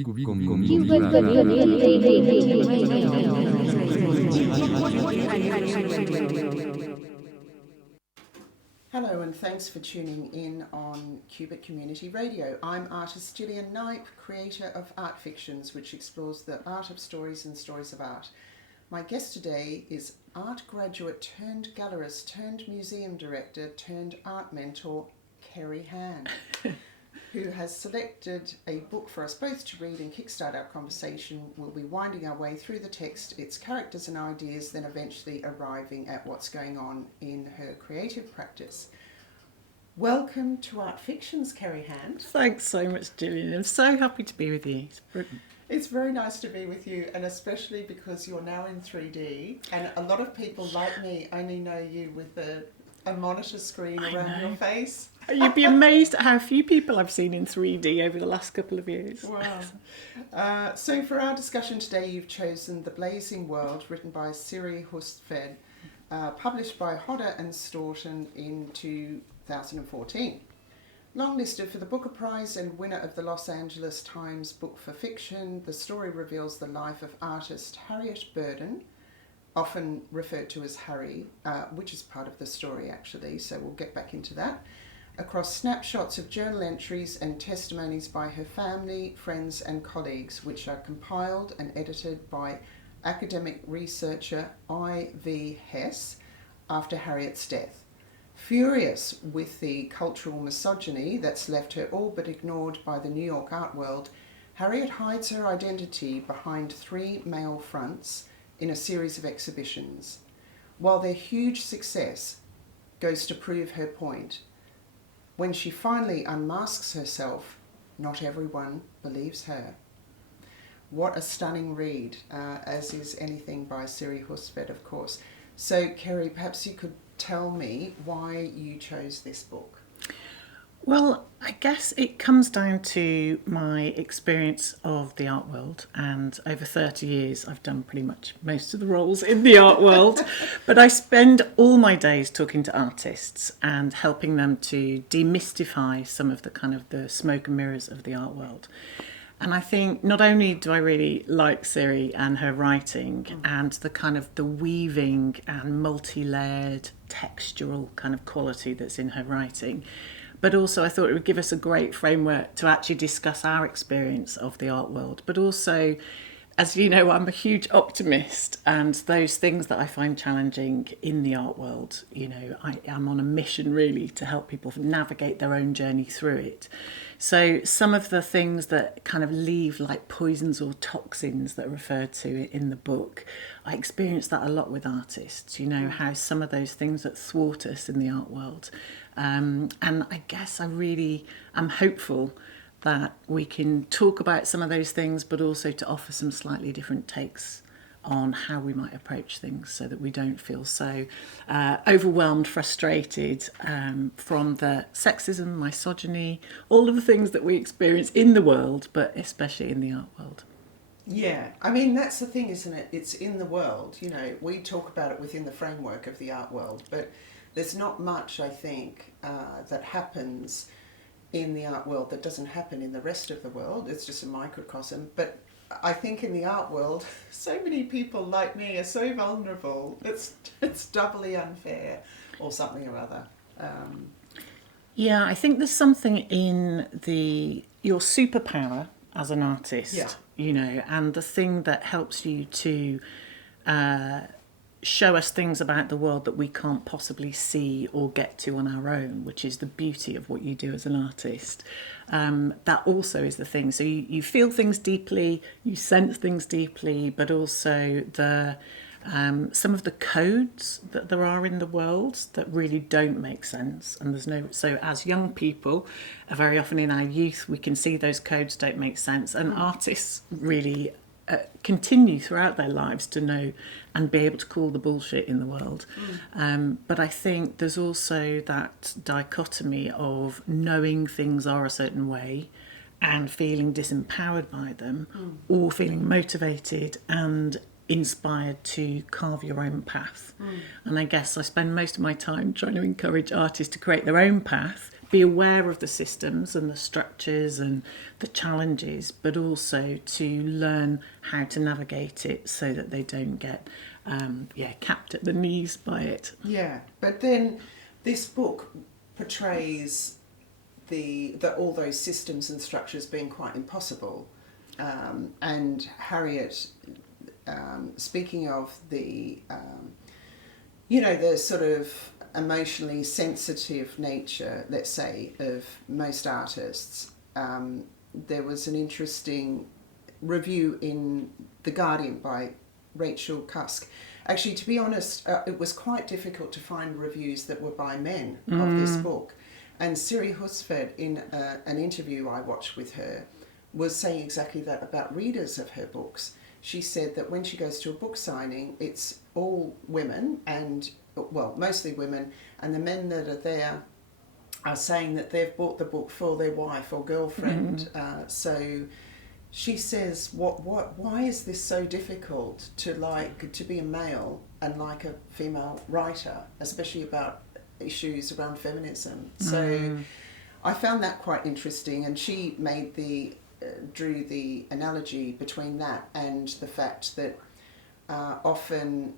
Hello and thanks for tuning in on Cubitt Community Radio. I'm artist Gillian Knipe, creator of Art Fictions, which explores the art of stories and stories of art. My guest today is art graduate turned gallerist turned museum director turned art mentor, Kerry Hand, who has selected a book for us both to read and kickstart our conversation. We'll be winding our way through the text, its characters and ideas, then eventually arriving at what's going on in her creative practice. Welcome to Art Fictions, Kerry Hand. Thanks so much, Gillian. I'm so happy to be with you. It's very nice to be with you, and especially because you're now in 3D, and a lot of people like me only know you with a monitor screen around your face. You'd be amazed at how few people I've seen in 3D over the last couple of years. Wow. So for our discussion today, you've chosen The Blazing World, written by CERI Hustvedt, published by Hodder and Stoughton in 2014. Longlisted for the Booker Prize and winner of the Los Angeles Times Book for Fiction, the story reveals the life of artist Harriet Burden, often referred to as Harry, which is part of the story actually, so we'll get back into that, across snapshots of journal entries and testimonies by her family, friends and colleagues, which are compiled and edited by academic researcher I.V. Hess after Harriet's death. Furious with the cultural misogyny that's left her all but ignored by the New York art world, Harriet hides her identity behind 3 male fronts in a series of exhibitions, while their huge success goes to prove her point. When she finally unmasks herself, not everyone believes her. What a stunning read, as is anything by CERI Hustvedt, of course. So, Kerry, perhaps you could tell me why you chose this book. Well, I guess it comes down to my experience of the art world, and over 30 years I've done pretty much most of the roles in the art world, but I spend all my days talking to artists and helping them to demystify some of the kind of the smoke and mirrors of the art world. And I think not only do I really like CERI and her writing and the kind of the weaving and multi-layered textural kind of quality that's in her writing, but also I thought it would give us a great framework to actually discuss our experience of the art world. But also, as you know, I'm a huge optimist, and those things that I find challenging in the art world, you know, I'm on a mission really to help people navigate their own journey through it. So some of the things that kind of leave like poisons or toxins that are referred to in the book, I experience that a lot with artists, you know, how some of those things that thwart us in the art world. And I guess I really am hopeful that we can talk about some of those things, but also to offer some slightly different takes on how we might approach things so that we don't feel so overwhelmed, frustrated from the sexism, misogyny, all of the things that we experience in the world, but especially in the art world. Yeah, I mean, that's the thing, isn't it? It's in the world, you know, we talk about it within the framework of the art world, but there's not much, I think, that happens in the art world that doesn't happen in the rest of the world. It's just a microcosm. But I think in the art world, so many people like me are so vulnerable. It's doubly unfair, or something or other. Yeah, I think there's something in your superpower as an artist, you know, and the thing that helps you to show us things about the world that we can't possibly see or get to on our own, which is the beauty of what you do as an artist. That also is the thing. So you feel things deeply, you sense things deeply, but also some of the codes that there are in the world that really don't make sense. And so as young people, very often in our youth, we can see those codes don't make sense. And artists really continue throughout their lives to know and be able to call the bullshit in the world. But I think there's also that dichotomy of knowing things are a certain way and feeling disempowered by them, or feeling motivated and inspired to carve your own path. And I guess I spend most of my time trying to encourage artists to create their own path, be aware of the systems and the structures and the challenges, but also to learn how to navigate it so that they don't get capped at the knees by it. Yeah, but then this book portrays all those systems and structures being quite impossible. And Harriet, speaking of the sort of emotionally sensitive nature, let's say, of most artists, there was an interesting review in The Guardian by Rachel Cusk. Actually, to be honest, it was quite difficult to find reviews that were by men of this book. And CERI Husted, in an interview I watched with her, was saying exactly that about readers of her books. She said that when she goes to a book signing, it's all women, and, well, mostly women, and the men that are there are saying that they've bought the book for their wife or girlfriend. So she says, why is this so difficult to be a male and like a female writer, especially about issues around feminism? So I found that quite interesting, and she made drew the analogy between that and the fact that often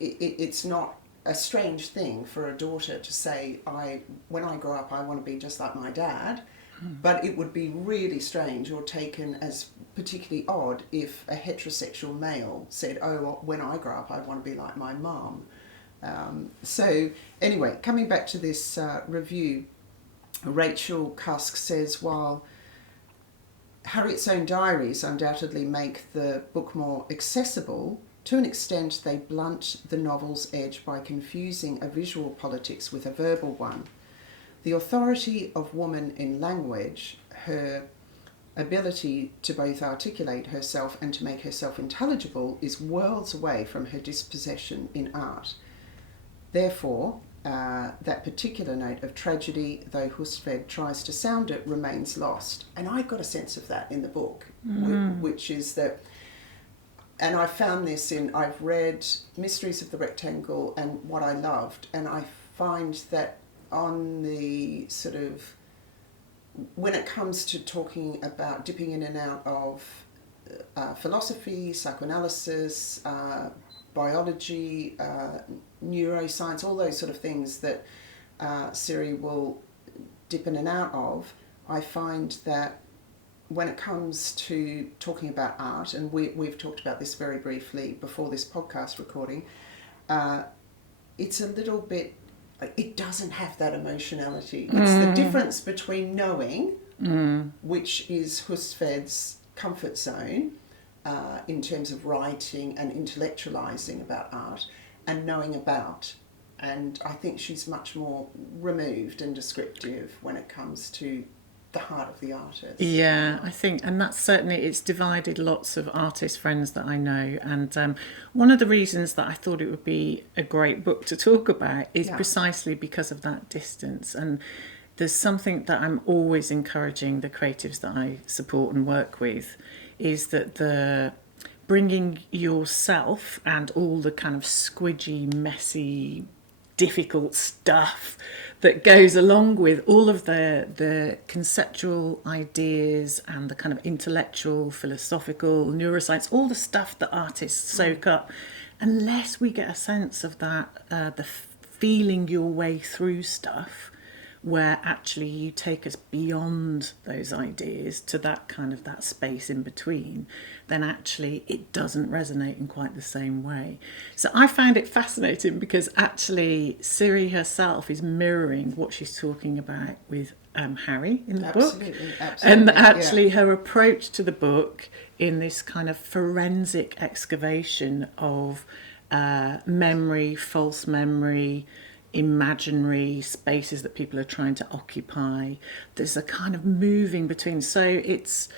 it's not a strange thing for a daughter to say, when I grow up, I want to be just like my dad. But it would be really strange or taken as particularly odd if a heterosexual male said, when I grow up, I want to be like my mum. So anyway, coming back to this review, Rachel Cusk says, while Harriet's own diaries undoubtedly make the book more accessible, to an extent they blunt the novel's edge by confusing a visual politics with a verbal one. The authority of woman in language, her ability to both articulate herself and to make herself intelligible, is worlds away from her dispossession in art. Therefore, that particular note of tragedy, though Husted tries to sound it, remains lost. And I got a sense of that in the book, which is that, and I found this I've read Mysteries of the Rectangle and What I Loved, and I find that on the sort of, when it comes to talking about dipping in and out of philosophy, psychoanalysis, biology, neuroscience, all those sort of things that CERI will dip in and out of, I find that when it comes to talking about art, and we've talked about this very briefly before this podcast recording, it's a little bit, it doesn't have that emotionality. It's the difference between knowing, which is Hustved's comfort zone, in terms of writing and intellectualizing about art, and knowing about. And I think she's much more removed and descriptive when it comes to the heart of the artist. Yeah, I think, and that's certainly, it's divided lots of artist friends that I know. And one of the reasons that I thought it would be a great book to talk about is precisely because of that distance. And there's something that I'm always encouraging the creatives that I support and work with, is that the bringing yourself and all the kind of squidgy, messy, difficult stuff that goes along with all of the conceptual ideas and the kind of intellectual, philosophical, neuroscience, all the stuff that artists soak up, unless we get a sense of that, the feeling your way through stuff, where actually you take us beyond those ideas to that kind of that space in between, then actually it doesn't resonate in quite the same way. So I found it fascinating because actually CERI herself is mirroring what she's talking about with Harry in the book. Absolutely. And actually her approach to the book in this kind of forensic excavation of memory, false memory, imaginary spaces that people are trying to occupy. There's a kind of moving between. So it's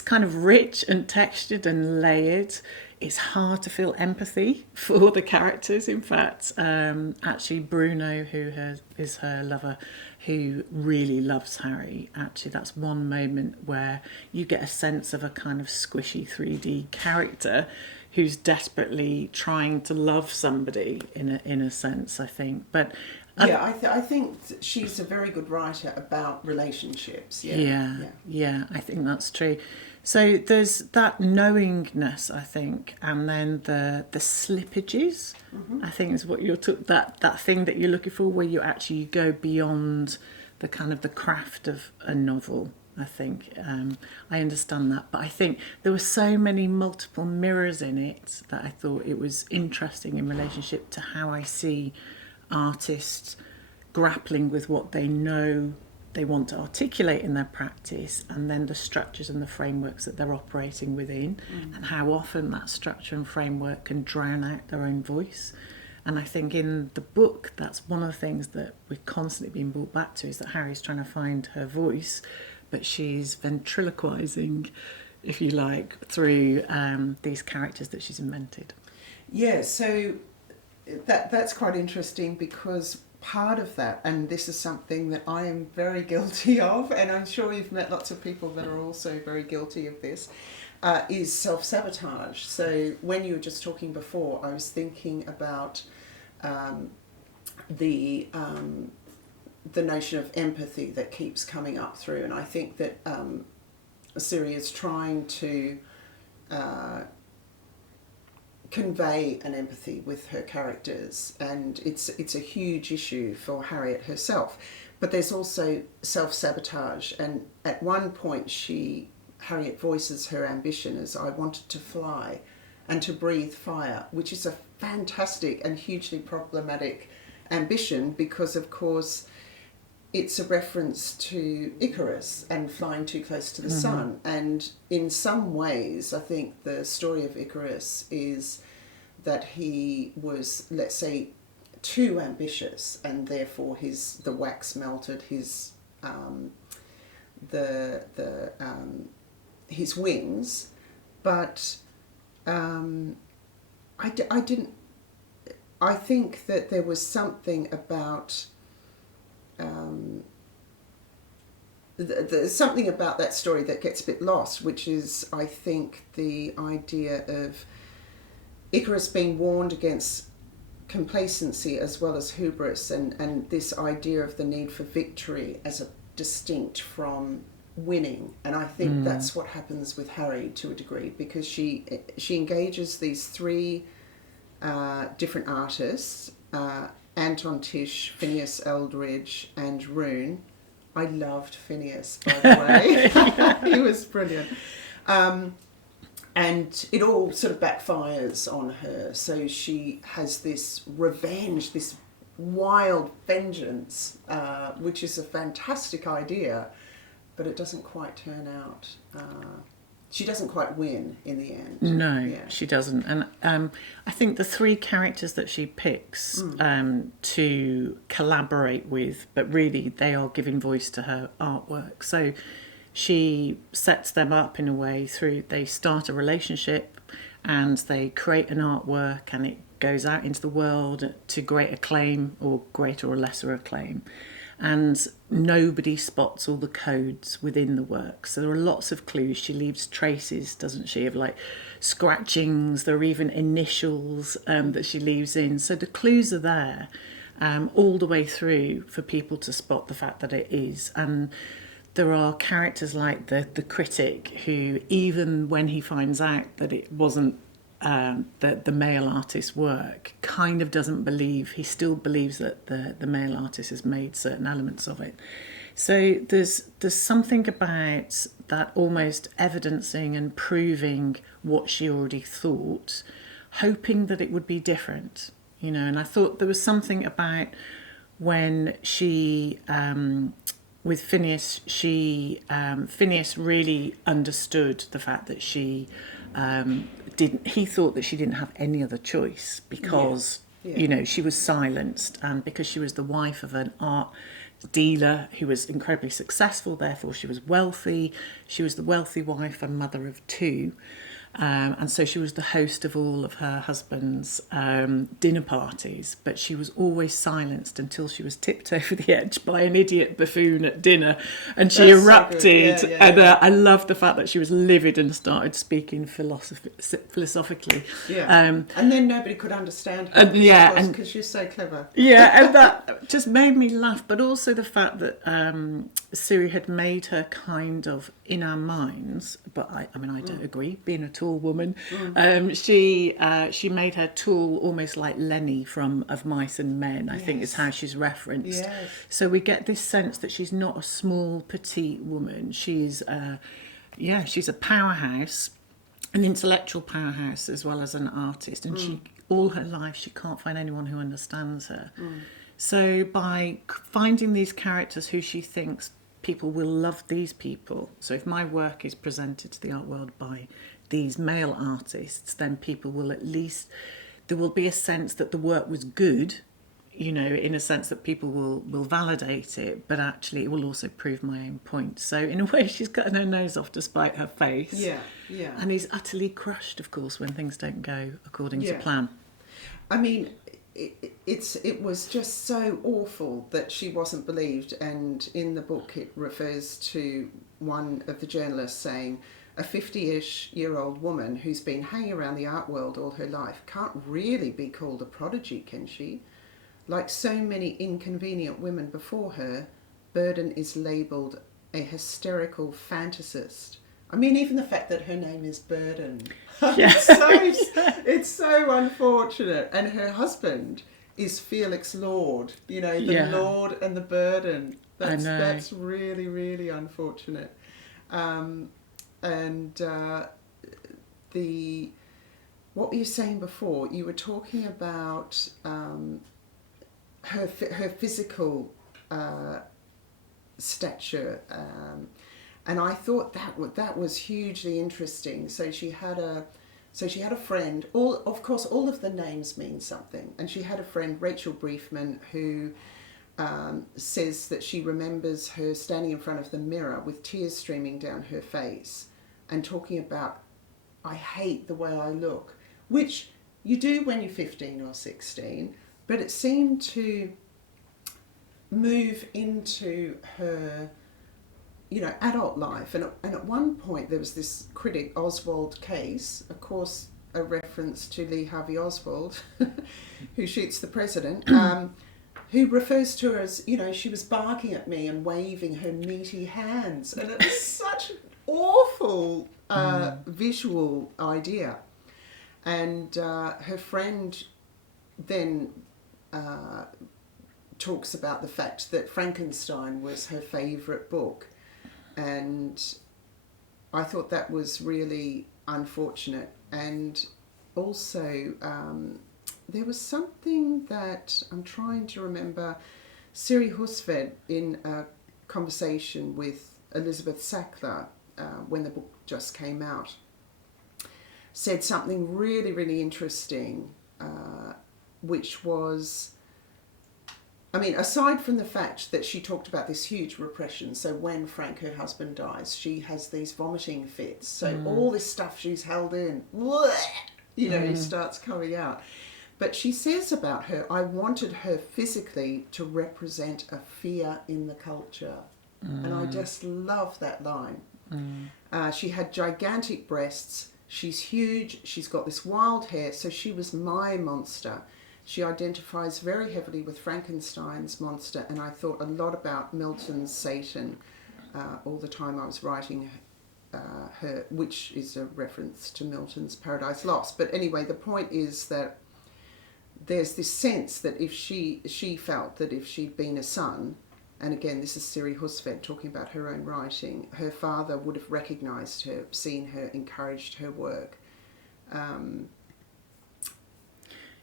kind of rich and textured and layered. It's hard to feel empathy for the characters. In fact, actually Bruno, who is her lover, who really loves Harry, actually that's one moment where you get a sense of a kind of squishy 3D character who's desperately trying to love somebody in a sense, I think. But Yeah, I think she's a very good writer about relationships. Yeah, I think that's true. So there's that knowingness, I think, and then the slippages, I think is what you're that thing that you're looking for, where you actually go beyond the kind of the craft of a novel. I think I understand that, but I think there were so many multiple mirrors in it that I thought it was interesting in relationship to how I see artists grappling with what they know they want to articulate in their practice, and then the structures and the frameworks that they're operating within, and how often that structure and framework can drown out their own voice. And I think in the book, that's one of the things that we're constantly being brought back to, is that Harry's trying to find her voice, but she's ventriloquising, if you like, through these characters that she's invented. Yeah, so that's quite interesting, because part of that, and this is something that I am very guilty of, and I'm sure you've met lots of people that are also very guilty of this, is self-sabotage. So when you were just talking before, I was thinking about the notion of empathy that keeps coming up through, and I think that CERI is trying to convey an empathy with her characters, and it's a huge issue for Harriet herself. But there's also self-sabotage, and at one point Harriet voices her ambition as, "I wanted to fly and to breathe fire," which is a fantastic and hugely problematic ambition, because of course it's a reference to Icarus and flying too close to the sun. And in some ways, I think the story of Icarus is that he was, let's say, too ambitious, and therefore the wax melted, his wings. But I think that there was something about there's something about that story that gets a bit lost, which is, I think, the idea of Icarus being warned against complacency as well as hubris, and this idea of the need for victory as a distinct from winning. And I think that's what happens with Harry to a degree, because she engages these three different artists, Anton Tish, Phineas Eldridge, and Rune. I loved Phineas, by the way. He was brilliant. And it all sort of backfires on her. So she has this revenge, this wild vengeance, which is a fantastic idea, but it doesn't quite turn out. She doesn't quite win in the end. No, she doesn't. And I think the three characters that she picks to collaborate with, but really they are giving voice to her artwork. So she sets them up in a way through, they start a relationship and they create an artwork, and it goes out into the world to great acclaim, or greater or lesser acclaim. And nobody spots all the codes within the work. So there are lots of clues. She leaves traces, doesn't she, of like scratchings. There are even initials that she leaves in. So the clues are there all the way through for people to spot the fact that it is. And there are characters like the critic who, even when he finds out that it wasn't the male artist's work, kind of doesn't believe, he still believes that the male artist has made certain elements of it. So there's something about that almost evidencing and proving what she already thought, hoping that it would be different, you know. And I thought there was something about when she with Phineas, Phineas really understood the fact that she he thought that she didn't have any other choice, because you know, she was silenced, and because she was the wife of an art dealer who was incredibly successful, therefore she was wealthy. She was the wealthy wife and mother of two, And so she was the host of all of her husband's dinner parties, but she was always silenced until she was tipped over the edge by an idiot buffoon at dinner, and she That's so erupted. good. Yeah. I love the fact that she was livid and started speaking philosophically. Yeah. And then nobody could understand her because she's so clever. Yeah, and that just made me laugh. But also the fact that CERI had made her kind of in our minds, but I don't agree, being a tall woman. She made her tall almost like Lenny from Of Mice and Men, I think is how she's referenced. Yes. So we get this sense that she's not a small, petite woman. She's a powerhouse, an intellectual powerhouse as well as an artist. And she, all her life, she can't find anyone who understands her. So by finding these characters who she thinks people will love these people. So if my work is presented to the art world by these male artists, then people will there will be a sense that the work was good, in a sense that people will validate it, but actually it will also prove my own point. So in a way, she's cutting her nose off despite her face. Yeah, yeah. And is utterly crushed, of course, when things don't go according to plan. I mean, it was just so awful that she wasn't believed, and in the book it refers to one of the journalists saying, a 50-ish-year-old woman who's been hanging around the art world all her life can't really be called a prodigy, can she? Like so many inconvenient women before her, Burden is labelled a hysterical fantasist. I mean, even the fact that her name is Burden. It's so unfortunate. And her husband is Felix Lord, the Lord and the Burden. That's really, really unfortunate. What were you saying before? You were talking about her physical stature, and I thought that was hugely interesting. So she had a friend. Of course, all of the names mean something, and she had a friend, Rachel Briefman, who says that she remembers her standing in front of the mirror with tears streaming down her face and talking about, I hate the way I look, which you do when you're 15 or 16, but it seemed to move into her, adult life. And at one point there was this critic, Oswald Case, of course a reference to Lee Harvey Oswald, who shoots the president, who refers to her as, she was barking at me and waving her meaty hands. And it was such an awful visual idea. And her friend then talks about the fact that Frankenstein was her favourite book. And I thought that was really unfortunate. And also, there was something that I'm trying to remember. CERI Husted, in a conversation with Elizabeth Sackler when the book just came out, said something really, really interesting, which was, aside from the fact that she talked about this huge repression, so when Frank, her husband, dies, she has these vomiting fits. So all this stuff she's held in, starts coming out. But she says about her, I wanted her physically to represent a fear in the culture. And I just love that line. She had gigantic breasts. She's huge. She's got this wild hair. So she was my monster. She identifies very heavily with Frankenstein's monster. And I thought a lot about Milton's Satan all the time I was writing her, which is a reference to Milton's Paradise Lost. But anyway, the point is that there's this sense that if she felt that if she'd been a son, and again, this is CERI Husted talking about her own writing, her father would have recognised her, seen her, encouraged her work.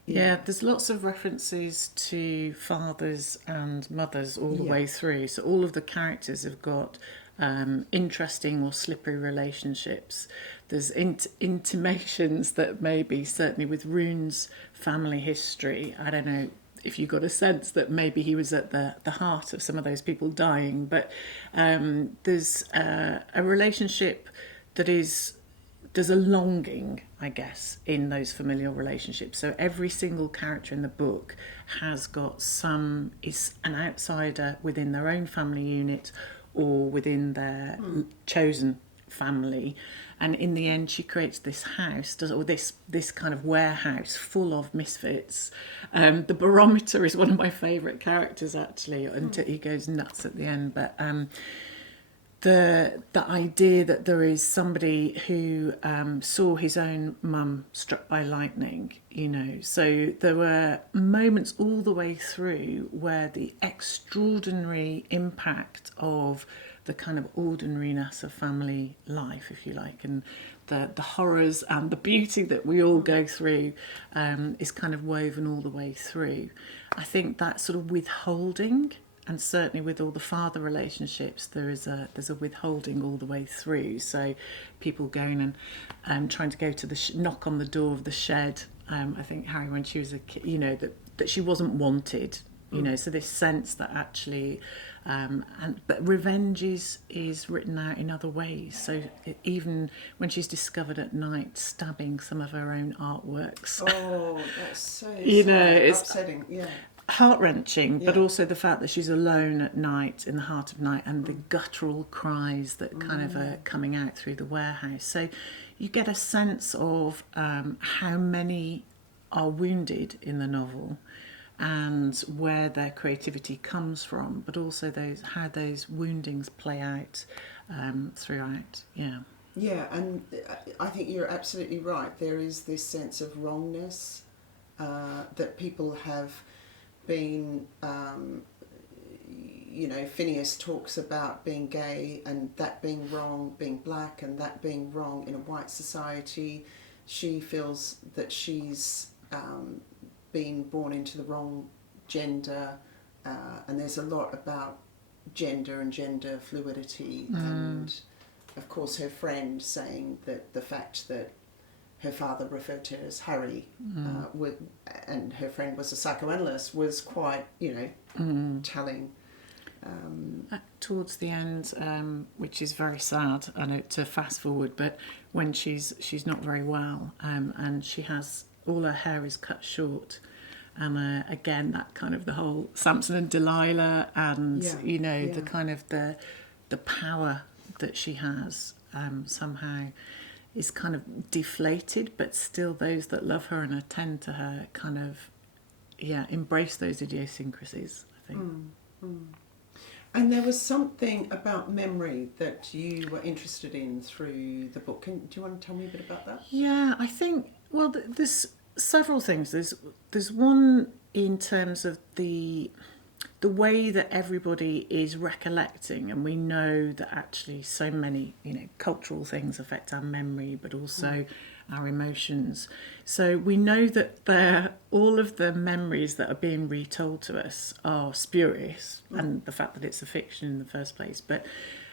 There's lots of references to fathers and mothers all the way through. So all of the characters have got interesting or slippery relationships. There's intimations that maybe, certainly with Rune's family history, I don't know if you got a sense that maybe he was at the heart of some of those people dying, but there's a relationship that is there's a longing, I guess, in those familial relationships. So every single character in the book has got is an outsider within their own family unit or within their chosen family. And in the end, she creates this house, or this kind of warehouse full of misfits. The barometer is one of my favourite characters, actually, until he goes nuts at the end. But the idea that there is somebody who saw his own mum struck by lightning, so there were moments all the way through where the extraordinary impact of the kind of ordinariness of family life, if you like, and the horrors and the beauty that we all go through is kind of woven all the way through. I think that sort of withholding, and certainly with all the father relationships, there's a withholding all the way through. So people going and trying to go to the knock on the door of the shed. I think Harry, when she was a kid, that she wasn't wanted. So this sense that actually, but revenge is written out in other ways. So even when she's discovered at night stabbing some of her own artworks. Oh, that's so it's upsetting. Yeah. Heart-wrenching, but also the fact that she's alone at night, in the heart of night, and the guttural cries that kind of are coming out through the warehouse. So you get a sense of how many are wounded in the novel and where their creativity comes from, but also how those woundings play out throughout. Yeah, and I think you're absolutely right. There is this sense of wrongness that people have been, Phineas talks about being gay and that being wrong, being black and that being wrong in a white society. She feels that she's been born into the wrong gender, and there's a lot about gender and gender fluidity, and of course her friend saying that the fact that her father referred to her as Harry, and her friend was a psychoanalyst, was quite, telling. Towards the end, which is very sad, I know to fast forward, but when she's not very well, and she has all her hair is cut short, and again that kind of the whole Samson and Delilah, and the kind of the power that she has somehow is kind of deflated, but still those that love her and attend to her kind of embrace those idiosyncrasies, I think. And there was something about memory that you were interested in through the book. Do you want to tell me a bit about that? Yeah, I think, well, there's several things. There's one in terms of the way that everybody is recollecting, and we know that actually so many, cultural things affect our memory, but also our emotions. So we know that all of the memories that are being retold to us are spurious, and the fact that it's a fiction in the first place, but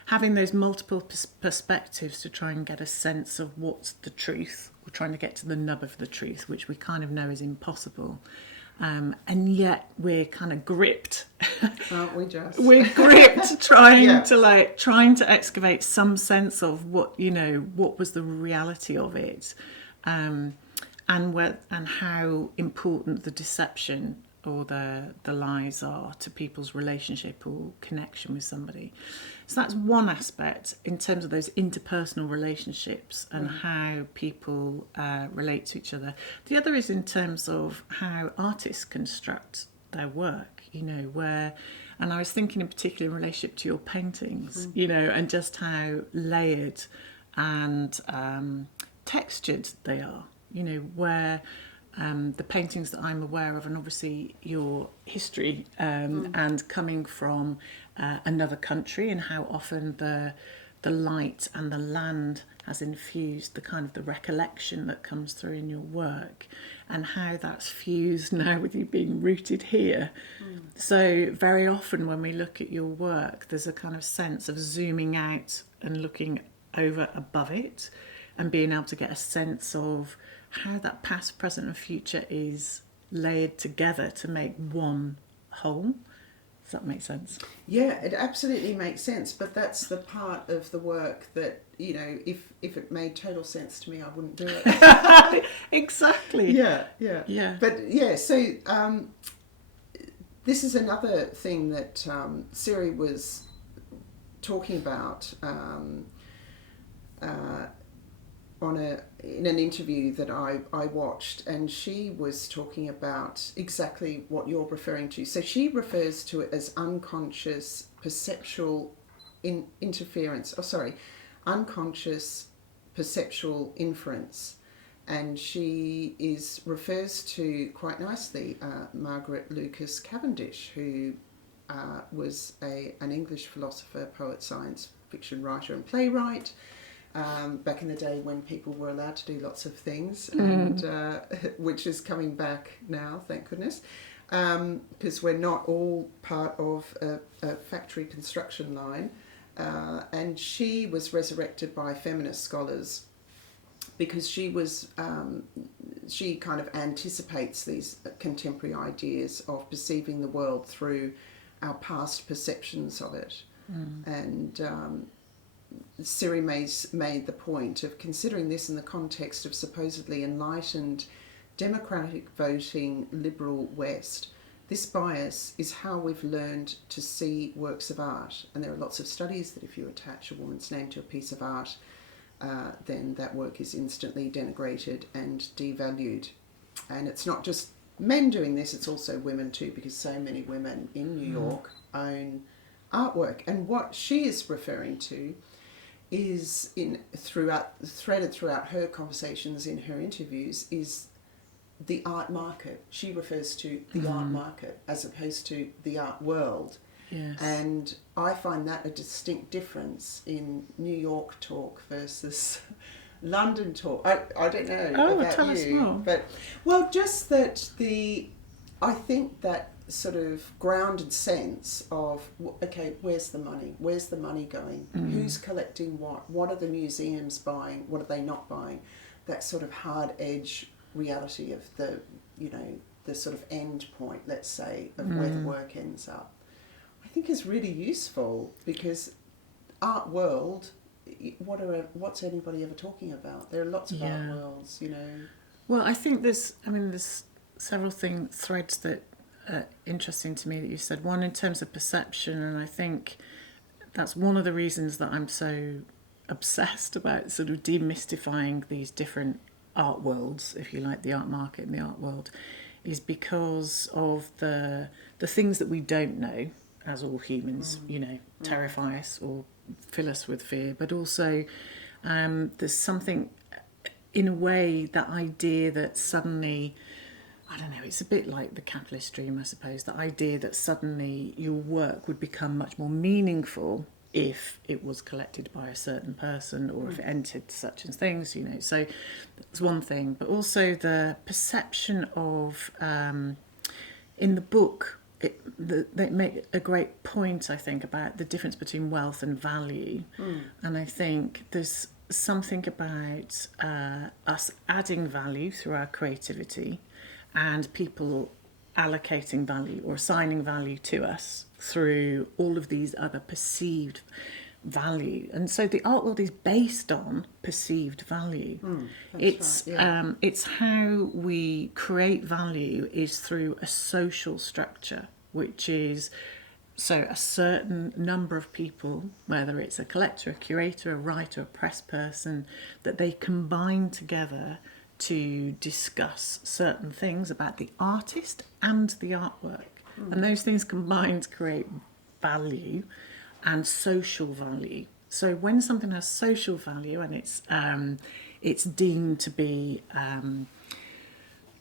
having those multiple perspectives to try and get a sense of what's the truth, or trying to get to the nub of the truth, which we kind of know is impossible. And yet we're kind of gripped. Aren't we just? We're gripped trying to excavate some sense of what was the reality of it, and how important the deception or the lies are to people's relationship or connection with somebody. So that's one aspect in terms of those interpersonal relationships and how people relate to each other. The other is in terms of how artists construct their work, and I was thinking in particular in relationship to your paintings, and just how layered and textured they are, where the paintings that I'm aware of, and obviously your history and coming from another country, and how often the light and the land has infused the kind of the recollection that comes through in your work, and how that's fused now with you being rooted here. So very often when we look at your work, there's a kind of sense of zooming out and looking over above it, and being able to get a sense of how that past, present and future is layered together to make one whole Does that make sense? Yeah, it absolutely makes sense, but that's the part of the work that, you know, if it made total sense to me, I wouldn't do it. Exactly. Yeah. Yeah. But yeah, so this is another thing that CERI was talking about in an interview that I watched, and she was talking about exactly what you're referring to. So she refers to it as unconscious perceptual interference. Oh, sorry, unconscious perceptual inference, and she refers to quite nicely Margaret Lucas Cavendish, who was an English philosopher, poet, science fiction writer, and playwright. Back in the day when people were allowed to do lots of things, and which is coming back now, thank goodness, because we're not all part of a factory construction line. And she was resurrected by feminist scholars because she kind of anticipates these contemporary ideas of perceiving the world through our past perceptions of it. And CERI made the point of considering this in the context of supposedly enlightened, democratic voting, liberal West. This bias is how we've learned to see works of art. And there are lots of studies that if you attach a woman's name to a piece of art, then that work is instantly denigrated and devalued. And it's not just men doing this, it's also women too, because so many women in New York own artwork. And what she is referring to is threaded throughout her conversations in her interviews is the art market. She refers to the art market as opposed to the art world. Yes. And I find that a distinct difference in New York talk versus London talk. I don't know about tell us more. But well, just that I think that sort of grounded sense of, okay, where's the money? Where's the money going? Who's collecting what? What are the museums buying? What are they not buying? That sort of hard edge reality of the sort of end point, let's say, of where the work ends up, I think is really useful, because art world, what's anybody ever talking about? There are lots of art worlds, you know. Well, I think there's several threads that are interesting to me that you said. One, in terms of perception, and I think that's one of the reasons that I'm so obsessed about sort of demystifying these different art worlds, if you like, the art market and the art world, is because of the things that we don't know as all humans, terrify us or fill us with fear, but also there's something, in a way, that idea that suddenly, I don't know, it's a bit like the capitalist dream, I suppose, the idea that suddenly your work would become much more meaningful if it was collected by a certain person or if it entered such and things, So that's one thing. But also the perception of, in the book, they make a great point, I think, about the difference between wealth and value. And I think there's something about us adding value through our creativity and people allocating value or assigning value to us through all of these other perceived value. And so the art world is based on perceived value. It's how we create value is through a social structure, which is so a certain number of people, whether it's a collector, a curator, a writer, a press person, that they combine together to discuss certain things about the artist and the artwork. And those things combined create value and social value. So when something has social value and it's deemed to be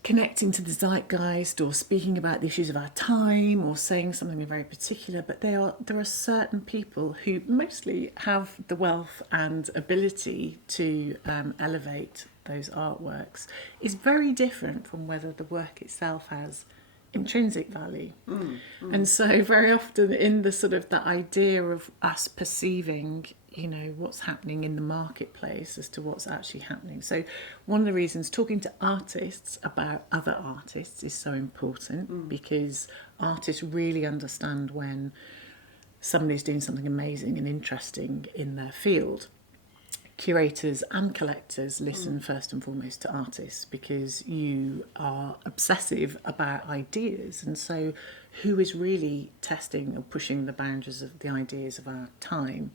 connecting to the zeitgeist or speaking about the issues of our time or saying something very particular, but there are certain people who mostly have the wealth and ability to elevate those artworks, is very different from whether the work itself has intrinsic value. And so very often in the sort of that idea of us perceiving, you know, what's happening in the marketplace as to what's actually happening. So one of the reasons talking to artists about other artists is so important, because artists really understand when somebody's doing something amazing and interesting in their field. Curators and collectors listen first and foremost to artists, because you are obsessive about ideas, and so who is really testing or pushing the boundaries of the ideas of our time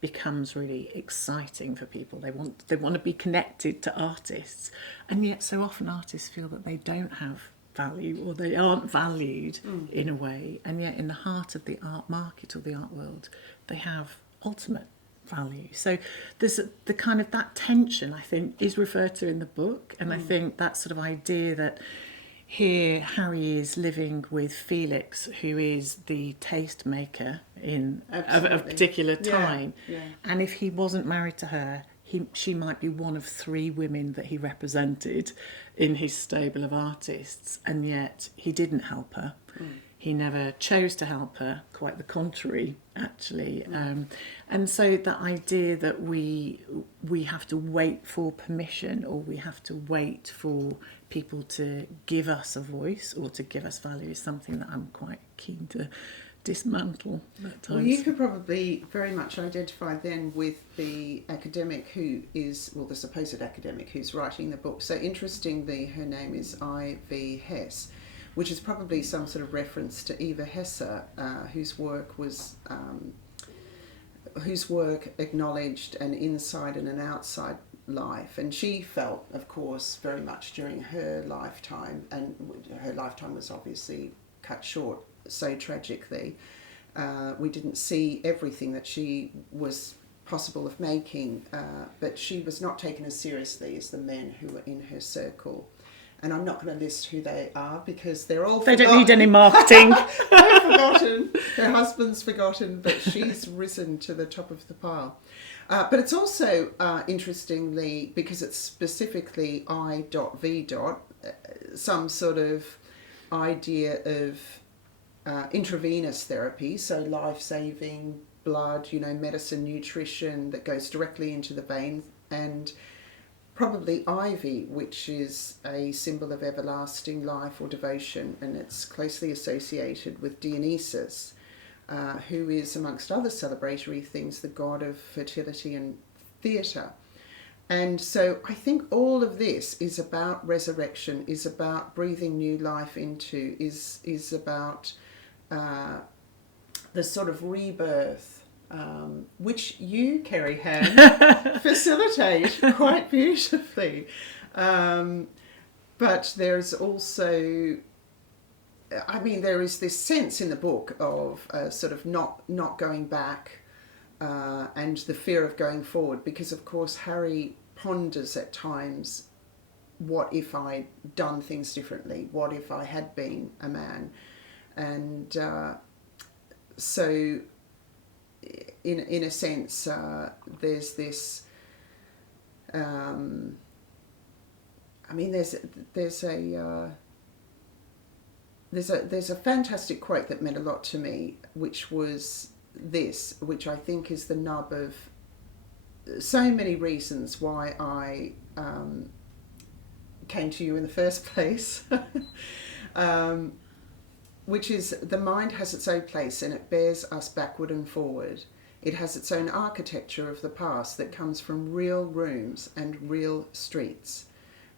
becomes really exciting for people. They want to be connected to artists, and yet so often artists feel that they don't have value, or they aren't valued in a way, and yet in the heart of the art market or the art world they have ultimate value. So there's the kind of that tension, I think, is referred to in the book, and I think that sort of idea that here Harry is living with Felix, who is the taste maker in of a particular time, and if he wasn't married to her, she might be one of 3 women that he represented in his stable of artists, and yet he didn't help her. He never chose to help her, quite the contrary, actually. And so the idea that we have to wait for permission, or we have to wait for people to give us a voice or to give us value, is something that I'm quite keen to dismantle at times. Well, you could probably very much identify then with the academic who is, well, the supposed academic who's writing the book. So interestingly, her name is I.V. Hess, which is probably some sort of reference to Eva Hesse, whose work acknowledged an inside and an outside life. And she felt, of course, very much during her lifetime, and her lifetime was obviously cut short so tragically. We didn't see everything that she was possible of making, but she was not taken as seriously as the men who were in her circle. And I'm not going to list who they are, because they're all forgotten. They don't need any marketing. They're forgotten. Her husband's forgotten, but she's risen to the top of the pile. But it's also, interestingly, because it's specifically I.V. Some sort of idea of intravenous therapy, so life-saving blood, medicine, nutrition that goes directly into the veins, and probably ivy, which is a symbol of everlasting life or devotion, and it's closely associated with Dionysus, who is, amongst other celebratory things, the god of fertility and theatre. And so I think all of this is about resurrection, is about breathing new life into, is about the sort of rebirth, which you, Kerry Han, facilitate quite beautifully. But there's also, there is this sense in the book of sort of not going back, and the fear of going forward, because of course Harry ponders at times, what if I'd done things differently? What if I had been a man? And so in a sense, there's this, there's a fantastic quote that meant a lot to me, which was this, which I think is the nub of so many reasons why I came to you in the first place, which is, the mind has its own place and it bears us backward and forward. It has its own architecture of the past that comes from real rooms and real streets,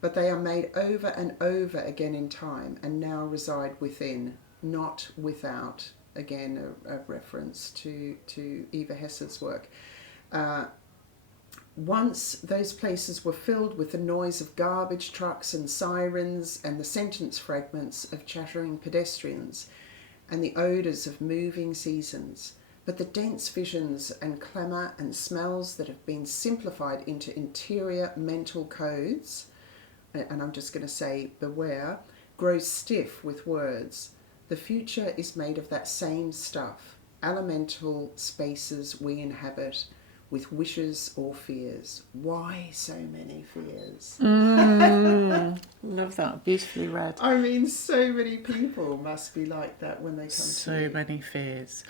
but they are made over and over again in time and now reside within, not without. Again, a reference to Eva Hesse's work. Once those places were filled with the noise of garbage trucks and sirens and the sentence fragments of chattering pedestrians and the odours of moving seasons, but the dense visions and clamour and smells that have been simplified into interior mental codes, and I'm just going to say beware, grow stiff with words. The future is made of that same stuff, elemental spaces we inhabit, with wishes or fears. Why so many fears? Love love that. Beautifully read. I mean, so many people must be like that when they come to So you. many fears.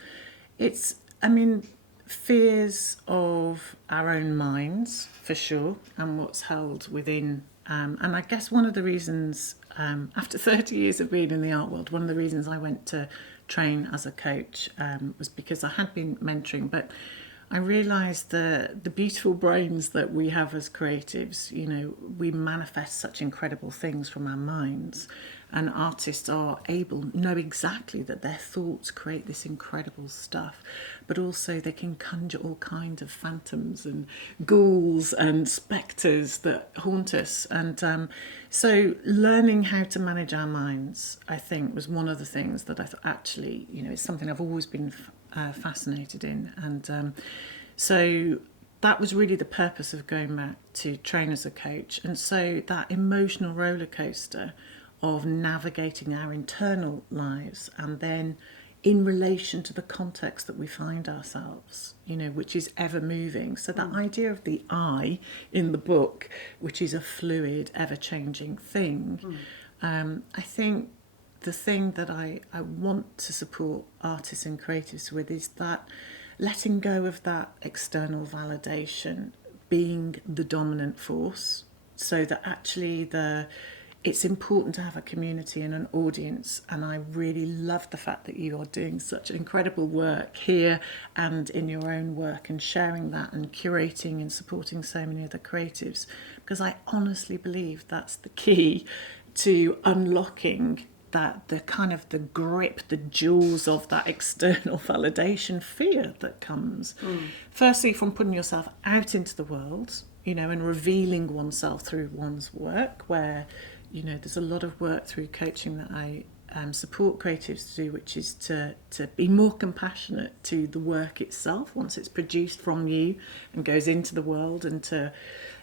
I mean, fears of our own minds, for sure, and what's held within. And I guess one of the reasons, after 30 years of being in the art world, one of the reasons I went to train as a coach was because I had been mentoring, but I realised the beautiful brains that we have as creatives, you know, we manifest such incredible things from our minds, and artists know exactly that their thoughts create this incredible stuff, but also they can conjure all kinds of phantoms and ghouls and spectres that haunt us. And so learning how to manage our minds, I think, was one of the things that I thought actually, you know, it's something I've always been fascinated in. And so that was really the purpose of going back to train as a coach. And so that emotional roller coaster of navigating our internal lives, and then in relation to the context that we find ourselves, you know, which is ever moving. So that idea of the I in the book, which is a fluid, ever changing thing, I think the thing that I want to support artists and creatives with is that letting go of that external validation being the dominant force, so that actually it's important to have a community and an audience. And I really love the fact that you are doing such incredible work here and in your own work, and sharing that and curating and supporting so many other creatives, because I honestly believe that's the key to unlocking the kind of the grip, the jaws of that external validation fear that comes. Firstly, from putting yourself out into the world, you know, and revealing oneself through one's work, where, you know, there's a lot of work through coaching that I support creatives to do, which is to be more compassionate to the work itself once it's produced from you and goes into the world, and to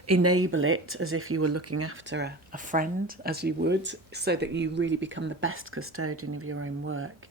enable it as if you were looking after a friend, as you would, so that you really become the best custodian of your own work.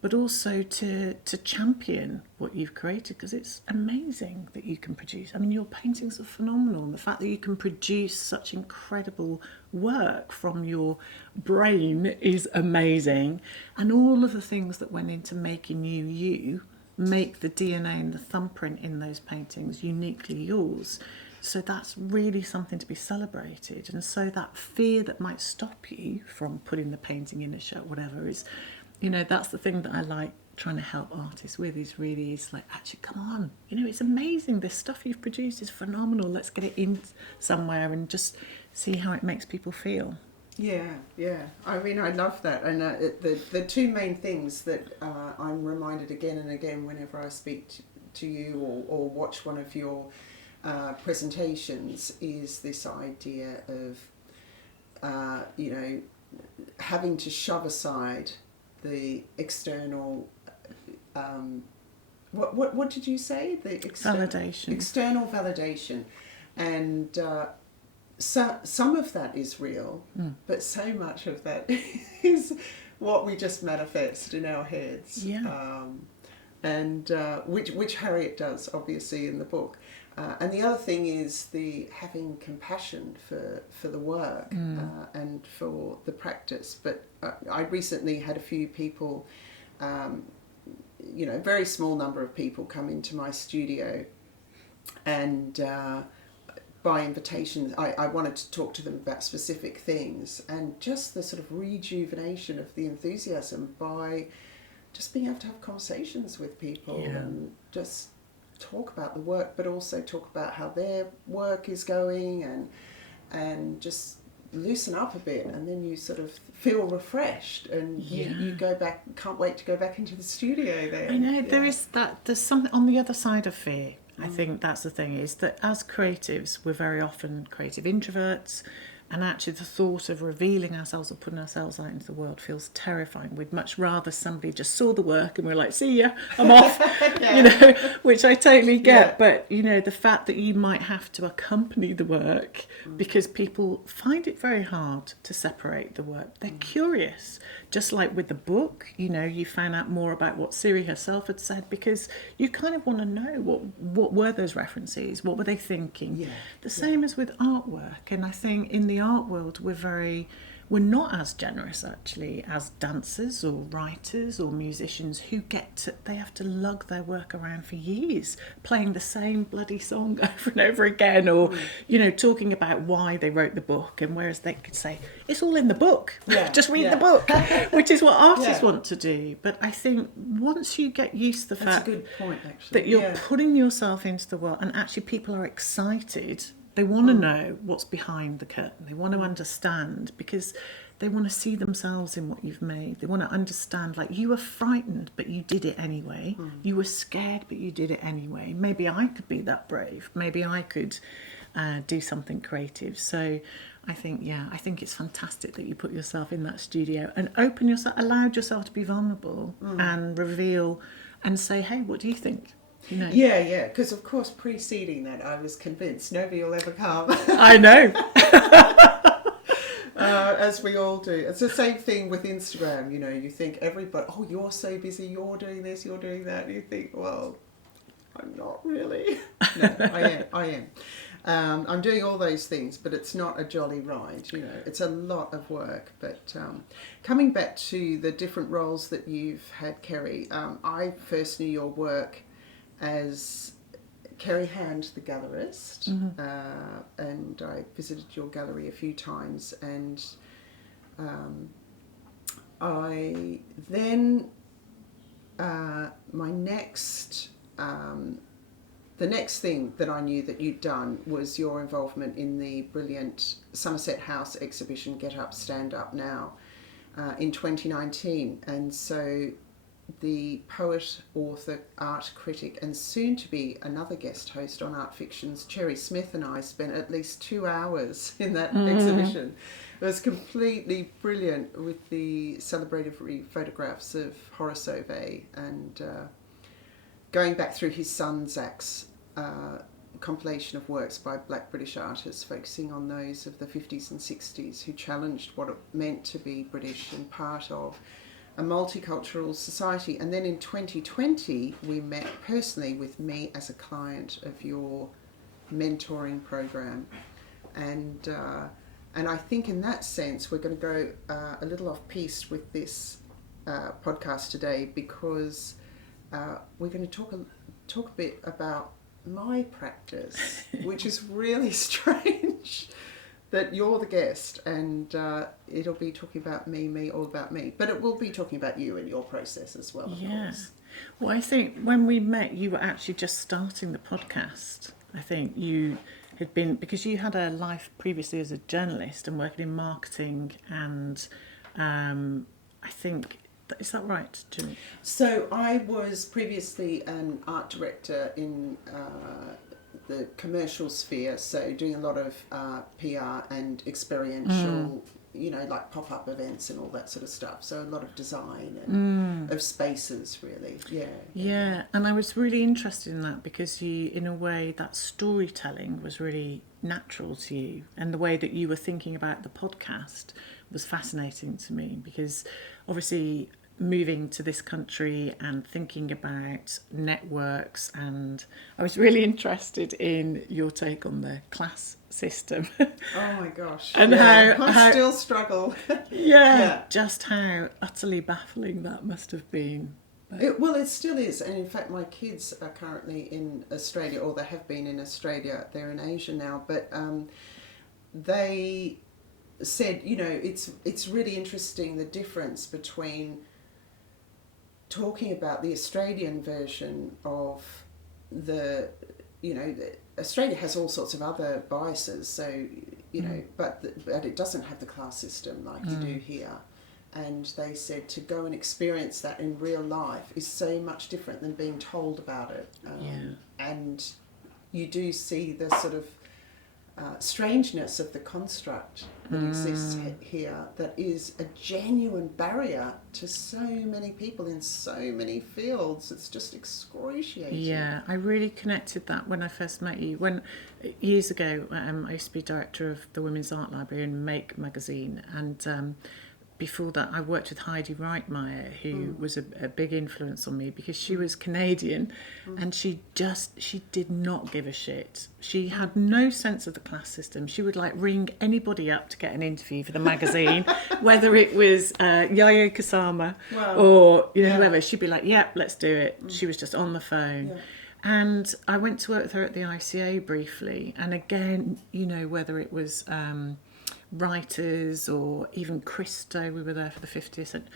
But also to champion what you've created, because it's amazing that you can produce. I mean, your paintings are phenomenal, and the fact that you can produce such incredible work from your brain is amazing. And all of the things that went into making you make the DNA and the thumbprint in those paintings uniquely yours. So that's really something to be celebrated. And so that fear that might stop you from putting the painting in a show, whatever, is, you know, that's the thing that I like trying to help artists with, is like, actually, come on, you know, it's amazing. This stuff you've produced is phenomenal. Let's get it in somewhere and just see how it makes people feel. Yeah. I mean, I love that. And the two main things that I'm reminded again and again whenever I speak to you or watch one of your presentations is this idea of, you know, having to shove aside the external, what did you say? The Validation. External validation. And some of that is real, but so much of that is what we just manifest in our heads. Yeah. And which Harriet does, obviously, in the book. And the other thing is the having compassion for the work and for the practice. But I recently had a few people, you know, a very small number of people come into my studio, and by invitation, I wanted to talk to them about specific things, and just the sort of rejuvenation of the enthusiasm by just being able to have conversations with people and just talk about the work, but also talk about how their work is going, and just loosen up a bit, and then you sort of feel refreshed, and you go back, can't wait to go back into the studio there. I know, there's something on the other side of fear. I think that's the thing, is that as creatives, we're very often creative introverts, and actually the thought of revealing ourselves or putting ourselves out into the world feels terrifying. We'd much rather somebody just saw the work and we're like, see ya, I'm off, you know, which I totally get. But, you know, the fact that you might have to accompany the work because people find it very hard to separate the work. They're curious. Just like with the book, you know, you found out more about what CERI herself had said because you kind of want to know what were those references, what were they thinking. The same as with artwork. And I think in the art world, we're we're not as generous actually as dancers or writers or musicians who they have to lug their work around for years playing the same bloody song over and over again, or talking about why they wrote the book, and whereas they could say it's all in the book, just read the book, which is what artists want to do. But I think once you get used to the fact a good point, actually, that you're putting yourself into the world, and actually people are excited. They want to know what's behind the curtain. They want to understand, because they want to see themselves in what you've made. They want to understand, like, you were frightened, but you did it anyway. You were scared, but you did it anyway. Maybe I could be that brave. Maybe I could do something creative. So I think it's fantastic that you put yourself in that studio and allowed yourself to be vulnerable and reveal and say, hey, what do you think? Yeah, because of course preceding that I was convinced nobody will ever come. I know. As we all do. It's the same thing with Instagram, you think everybody, oh, you're so busy, you're doing this, you're doing that, and you think, well, I'm not really. No, I am. I'm doing all those things, but it's not a jolly ride, it's a lot of work. But coming back to the different roles that you've had, Kerry, I first knew your work as Kerry Hand, the gallerist, and I visited your gallery a few times, and I then the next thing that I knew that you'd done was your involvement in the brilliant Somerset House exhibition Get Up, Stand Up Now in 2019, and so the poet, author, art critic, and soon to be another guest host on Art Fiction's Cherry Smith and I spent at least 2 hours in that exhibition. It was completely brilliant, with the celebratory photographs of Horace Ove, and going back through his son Zach's compilation of works by Black British artists, focusing on those of the 50s and 60s who challenged what it meant to be British and part of a multicultural society. And then in 2020 we met personally with me as a client of your mentoring program, and I think in that sense we're going to go a little off piste with this podcast today, because we're going to talk a bit about my practice, which is really strange that you're the guest, and it'll be talking about me, all about me. But it will be talking about you and your process as well, of course. Well, I think when we met, you were actually just starting the podcast. I think you had been, because you had a life previously as a journalist and working in marketing, and I think, is that right, Jimmy? So I was previously an art director in the commercial sphere, so doing a lot of PR and experiential, like pop-up events and all that sort of stuff. So a lot of design and of spaces, really. Yeah, and I was really interested in that, because you, in a way, that storytelling was really natural to you, and the way that you were thinking about the podcast was fascinating to me, because obviously moving to this country and thinking about networks, and I was really interested in your take on the class system. Oh my gosh. And how I still struggle. Just how utterly baffling that must have been. It still is, and in fact my kids are currently in Australia, or they have been in Australia. They're in Asia now, but they said, it's really interesting, the difference between talking about the Australian version of Australia has all sorts of other biases, so, but it doesn't have the class system like you do here. And they said to go and experience that in real life is so much different than being told about it. And you do see the sort of strangeness of the construct that exists here, that is a genuine barrier to so many people in so many fields. It's just excruciating. Yeah, I really connected that when I first met you. Years ago, I used to be director of the Women's Art Library and Make magazine, and before that, I worked with Heidi Reitmeyer, who was a big influence on me because she was Canadian and she did not give a shit. She had no sense of the class system. She would like ring anybody up to get an interview for the magazine, whether it was Yaya Kusama or whoever. She'd be like, yep, let's do it. She was just on the phone. Yeah. And I went to work with her at the ICA briefly. And again, whether it was writers or even Christo, we were there for the 50th, and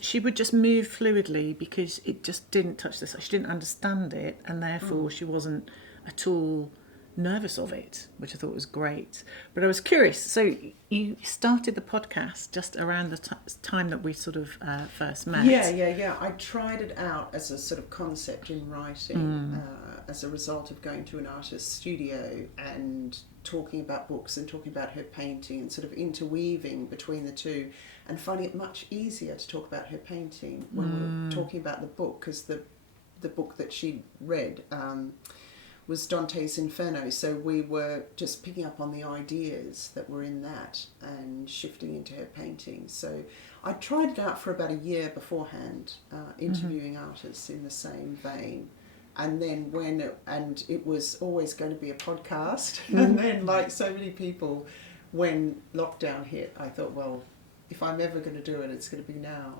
she would just move fluidly because it just didn't touch this. She didn't understand it, and therefore she wasn't at all nervous of it, which I thought was great. But I was curious, so you started the podcast just around the time that we sort of first met. Yeah. I tried it out as a sort of concept in writing as a result of going to an artist's studio and talking about books and talking about her painting and sort of interweaving between the two and finding it much easier to talk about her painting when we were talking about the book, because the book that she read was Dante's Inferno, so we were just picking up on the ideas that were in that and shifting into her painting. So I tried it out for about a year beforehand, interviewing artists in the same vein. And then it was always going to be a podcast. And then, like so many people, when lockdown hit, I thought, well, if I'm ever going to do it, it's going to be now.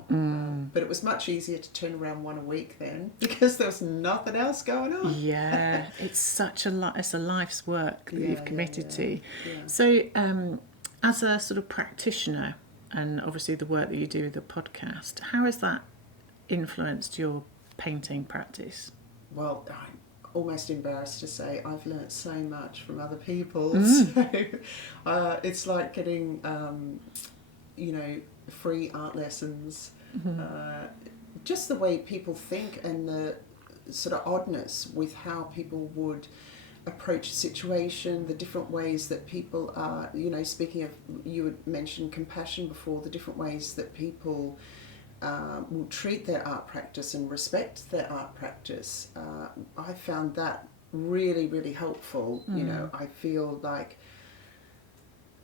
But it was much easier to turn around one a week then because there was nothing else going on. Yeah, it's such it's a life's work that you've committed to. Yeah. So as a sort of practitioner, and obviously the work that you do with the podcast, how has that influenced your painting practice? Well, I'm almost embarrassed to say I've learnt so much from other people. So it's like getting, free art lessons. Just the way people think and the sort of oddness with how people would approach a situation, the different ways that people are, speaking of, you had mentioned compassion before, the different ways that people will treat their art practice and respect their art practice. I found that really, really helpful. I feel like,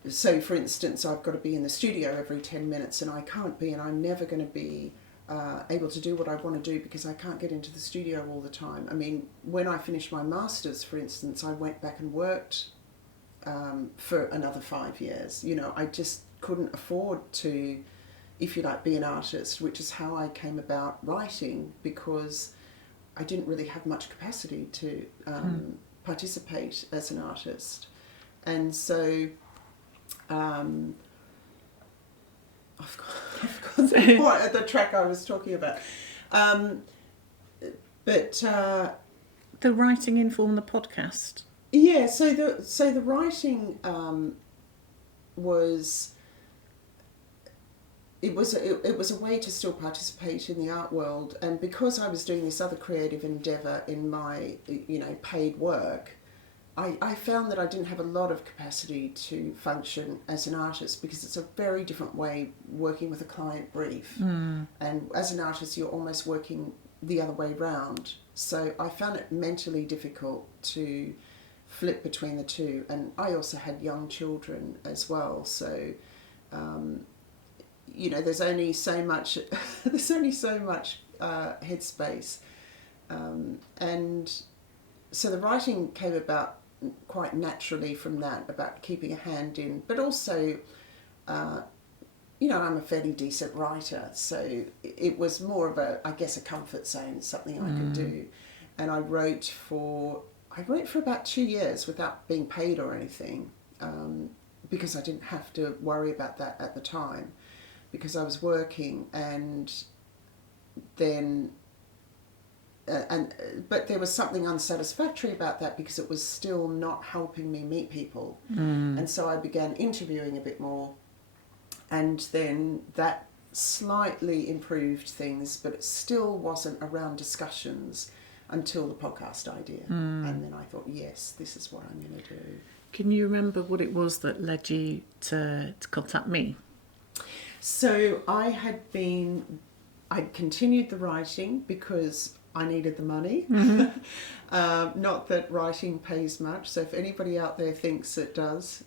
so for instance, I've got to be in the studio every 10 minutes and I can't be, and I'm never going to be able to do what I want to do because I can't get into the studio all the time. I mean, when I finished my master's, for instance, I went back and worked for another 5 years. I just couldn't afford to, if you like, be an artist, which is how I came about writing, because I didn't really have much capacity to participate as an artist. And so I've forgotten what the track I was talking about. But the writing informed the podcast. Yeah, so the writing was. It was a way to still participate in the art world, and because I was doing this other creative endeavour in my paid work, I found that I didn't have a lot of capacity to function as an artist, because it's a very different way working with a client brief, and as an artist you're almost working the other way round. So I found it mentally difficult to flip between the two, and I also had young children as well, so. There's only so much headspace, and so the writing came about quite naturally from that, about keeping a hand in, but also I'm a fairly decent writer, so it was more of a comfort zone, something I could do. And I wrote for about 2 years without being paid or anything, because I didn't have to worry about that at the time, because I was working, and then but there was something unsatisfactory about that, because it was still not helping me meet people. And so I began interviewing a bit more, and then that slightly improved things, but it still wasn't around discussions until the podcast idea. And then I thought, yes, this is what I'm going to do. Can you remember what it was that led you to contact me? So I'd continued the writing because I needed the money. Not that writing pays much, so if anybody out there thinks it does,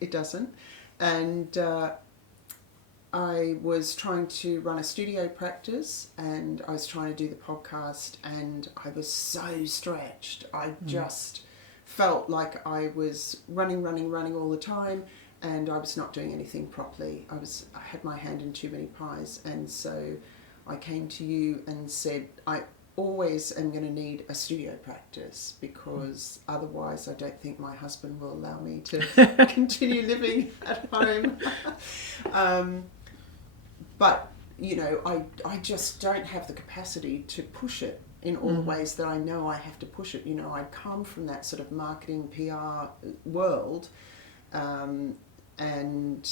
it doesn't. And I was trying to run a studio practice, and I was trying to do the podcast, and I was so stretched. I just felt like I was running all the time, and I was not doing anything properly. I had my hand in too many pies, and so I came to you and said, I always am going to need a studio practice, because otherwise I don't think my husband will allow me to continue living at home. But, you know, I just don't have the capacity to push it in all the ways that I know I have to push it. You know, I come from that sort of marketing PR world, and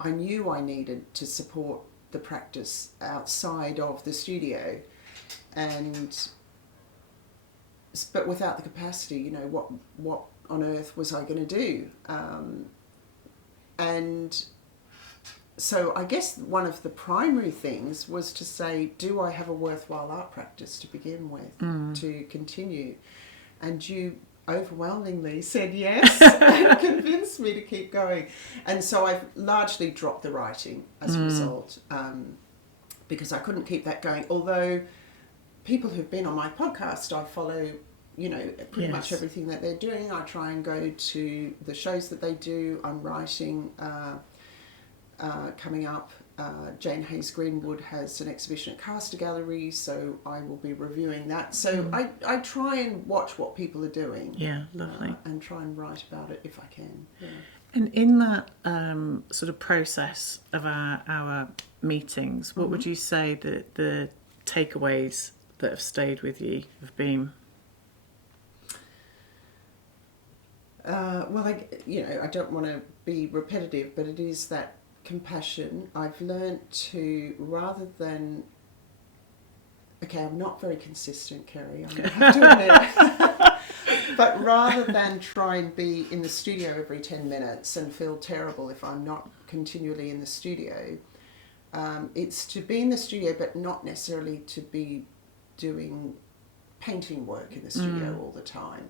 I knew I needed to support the practice outside of the studio, but without the capacity, you know, what on earth was I going to do? And so I guess one of the primary things was to say, do I have a worthwhile art practice to begin with, to continue? And you overwhelmingly said yes and convinced me to keep going. And so I've largely dropped the writing as a result, because I couldn't keep that going. Although people who've been on my podcast, I follow, you know, pretty much everything that they're doing. I try and go to the shows that they do. I'm writing coming up. Jane Hayes Greenwood has an exhibition at Caster Gallery, so I will be reviewing that. So I try and watch what people are doing. Yeah, lovely. And try and write about it if I can. Yeah. And in that sort of process of our meetings, what would you say that the takeaways that have stayed with you have been? Well, I don't want to be repetitive, but it is that compassion. I've learnt to, rather than, I'm not very consistent, Kerry, I'm going to have to admit, but rather than try and be in the studio every 10 minutes and feel terrible if I'm not continually in the studio, it's to be in the studio but not necessarily to be doing painting work in the studio all the time,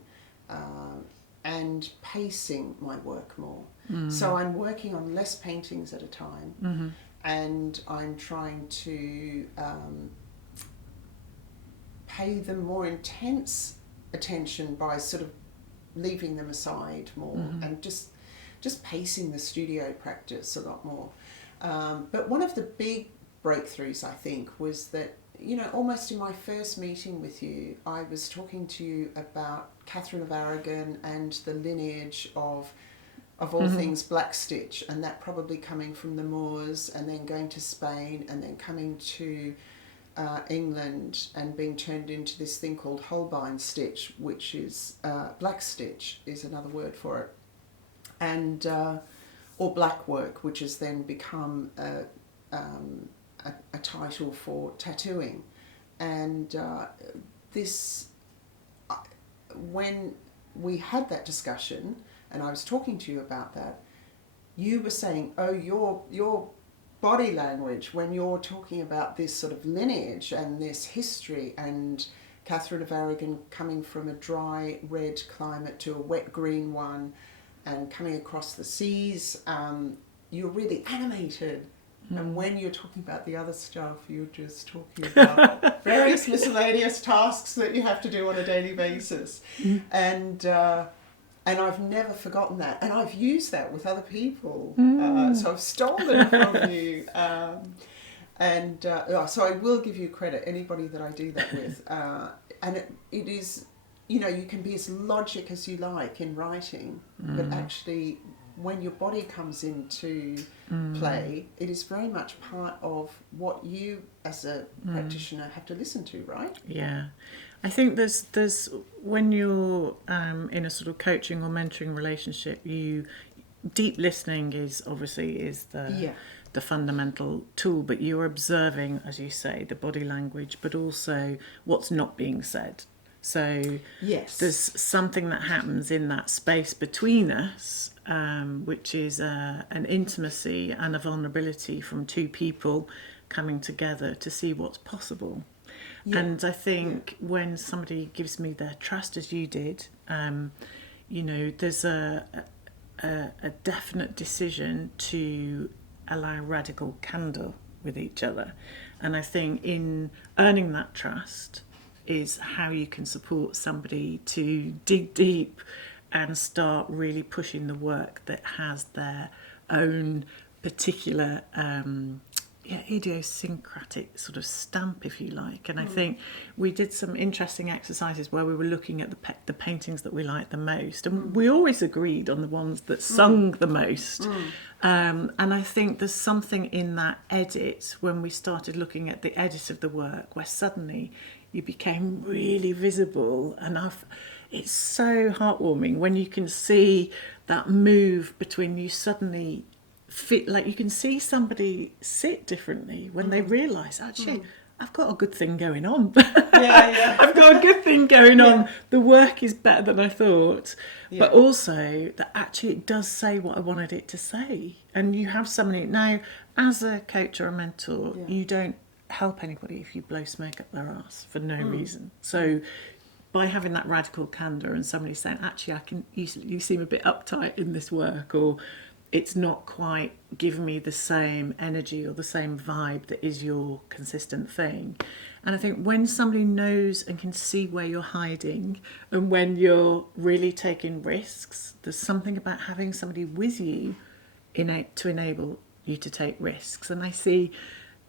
and pacing my work more. So I'm working on less paintings at a time, and I'm trying to pay them more intense attention by sort of leaving them aside more, and just pacing the studio practice a lot more. But one of the big breakthroughs, I think, was that, you know, almost in my first meeting with you, I was talking to you about Catherine of Aragon and the lineage of all things black stitch, and that probably coming from the Moors and then going to Spain and then coming to England and being turned into this thing called Holbein stitch, which is black stitch is another word for it, and or black work, which has then become a title for tattooing. And when we had that discussion and I was talking to you about that, you were saying, oh, your body language when you're talking about this sort of lineage and this history, and Catherine of Aragon coming from a dry red climate to a wet green one and coming across the seas, you're really animated. And when you're talking about the other stuff, you're just talking about various miscellaneous tasks that you have to do on a daily basis. And I've never forgotten that. And I've used that with other people. So I've stolen from you. So I will give you credit, anybody that I do that with. And it is, you know, you can be as logic as you like in writing, but actually when your body comes into play, it is very much part of what you as a practitioner have to listen to, right? Yeah. I think there's when you're in a sort of coaching or mentoring relationship, deep listening is the fundamental tool, but you're observing, as you say, the body language, but also what's not being said. So there's something that happens in that space between us, which is an intimacy and a vulnerability from two people coming together to see what's possible. Yeah. And I think when somebody gives me their trust, as you did, you know, there's a definite decision to allow radical candour with each other. And I think in earning that trust is how you can support somebody to dig deep and start really pushing the work that has their own particular idiosyncratic sort of stamp, if you like. And I think we did some interesting exercises where we were looking at the paintings that we liked the most, and we always agreed on the ones that sung the most. And I think there's something in that edit, when we started looking at the edit of the work, where suddenly you became really visible. And it's so heartwarming when you can see that move between you suddenly fit, like you can see somebody sit differently when they realise, actually, I've got a good thing going on. I've got a good thing going on. The work is better than I thought. But also that actually it does say what I wanted it to say. And you have somebody, now, as a coach or a mentor, you don't help anybody if you blow smoke up their arse for no reason. So by having that radical candour and somebody saying, actually, you seem a bit uptight in this work, or it's not quite giving me the same energy or the same vibe that is your consistent thing. And I think when somebody knows and can see where you're hiding and when you're really taking risks, there's something about having somebody with you to enable you to take risks. And I see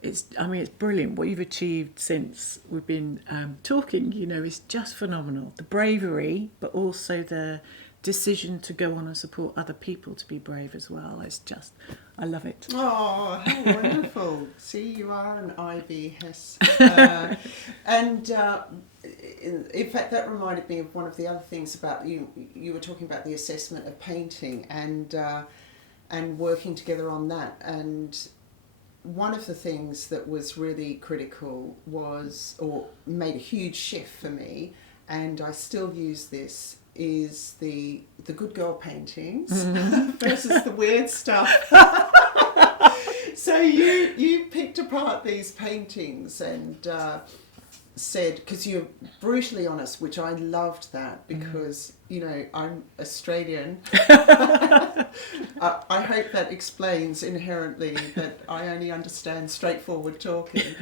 it's brilliant what you've achieved since we've been talking, is just phenomenal. The bravery, but also the decision to go on and support other people to be brave as well. I love it. Oh, how wonderful. See, you are an Ivy Hess. And in fact, that reminded me of one of the other things about you were talking about the assessment of painting and working together on that. And one of the things that was really critical or made a huge shift for me, and I still use this, is the good girl paintings versus the weird stuff. So you picked apart these paintings and said, because you're brutally honest, which I loved that, because I'm Australian. I hope that explains inherently that I only understand straightforward talking.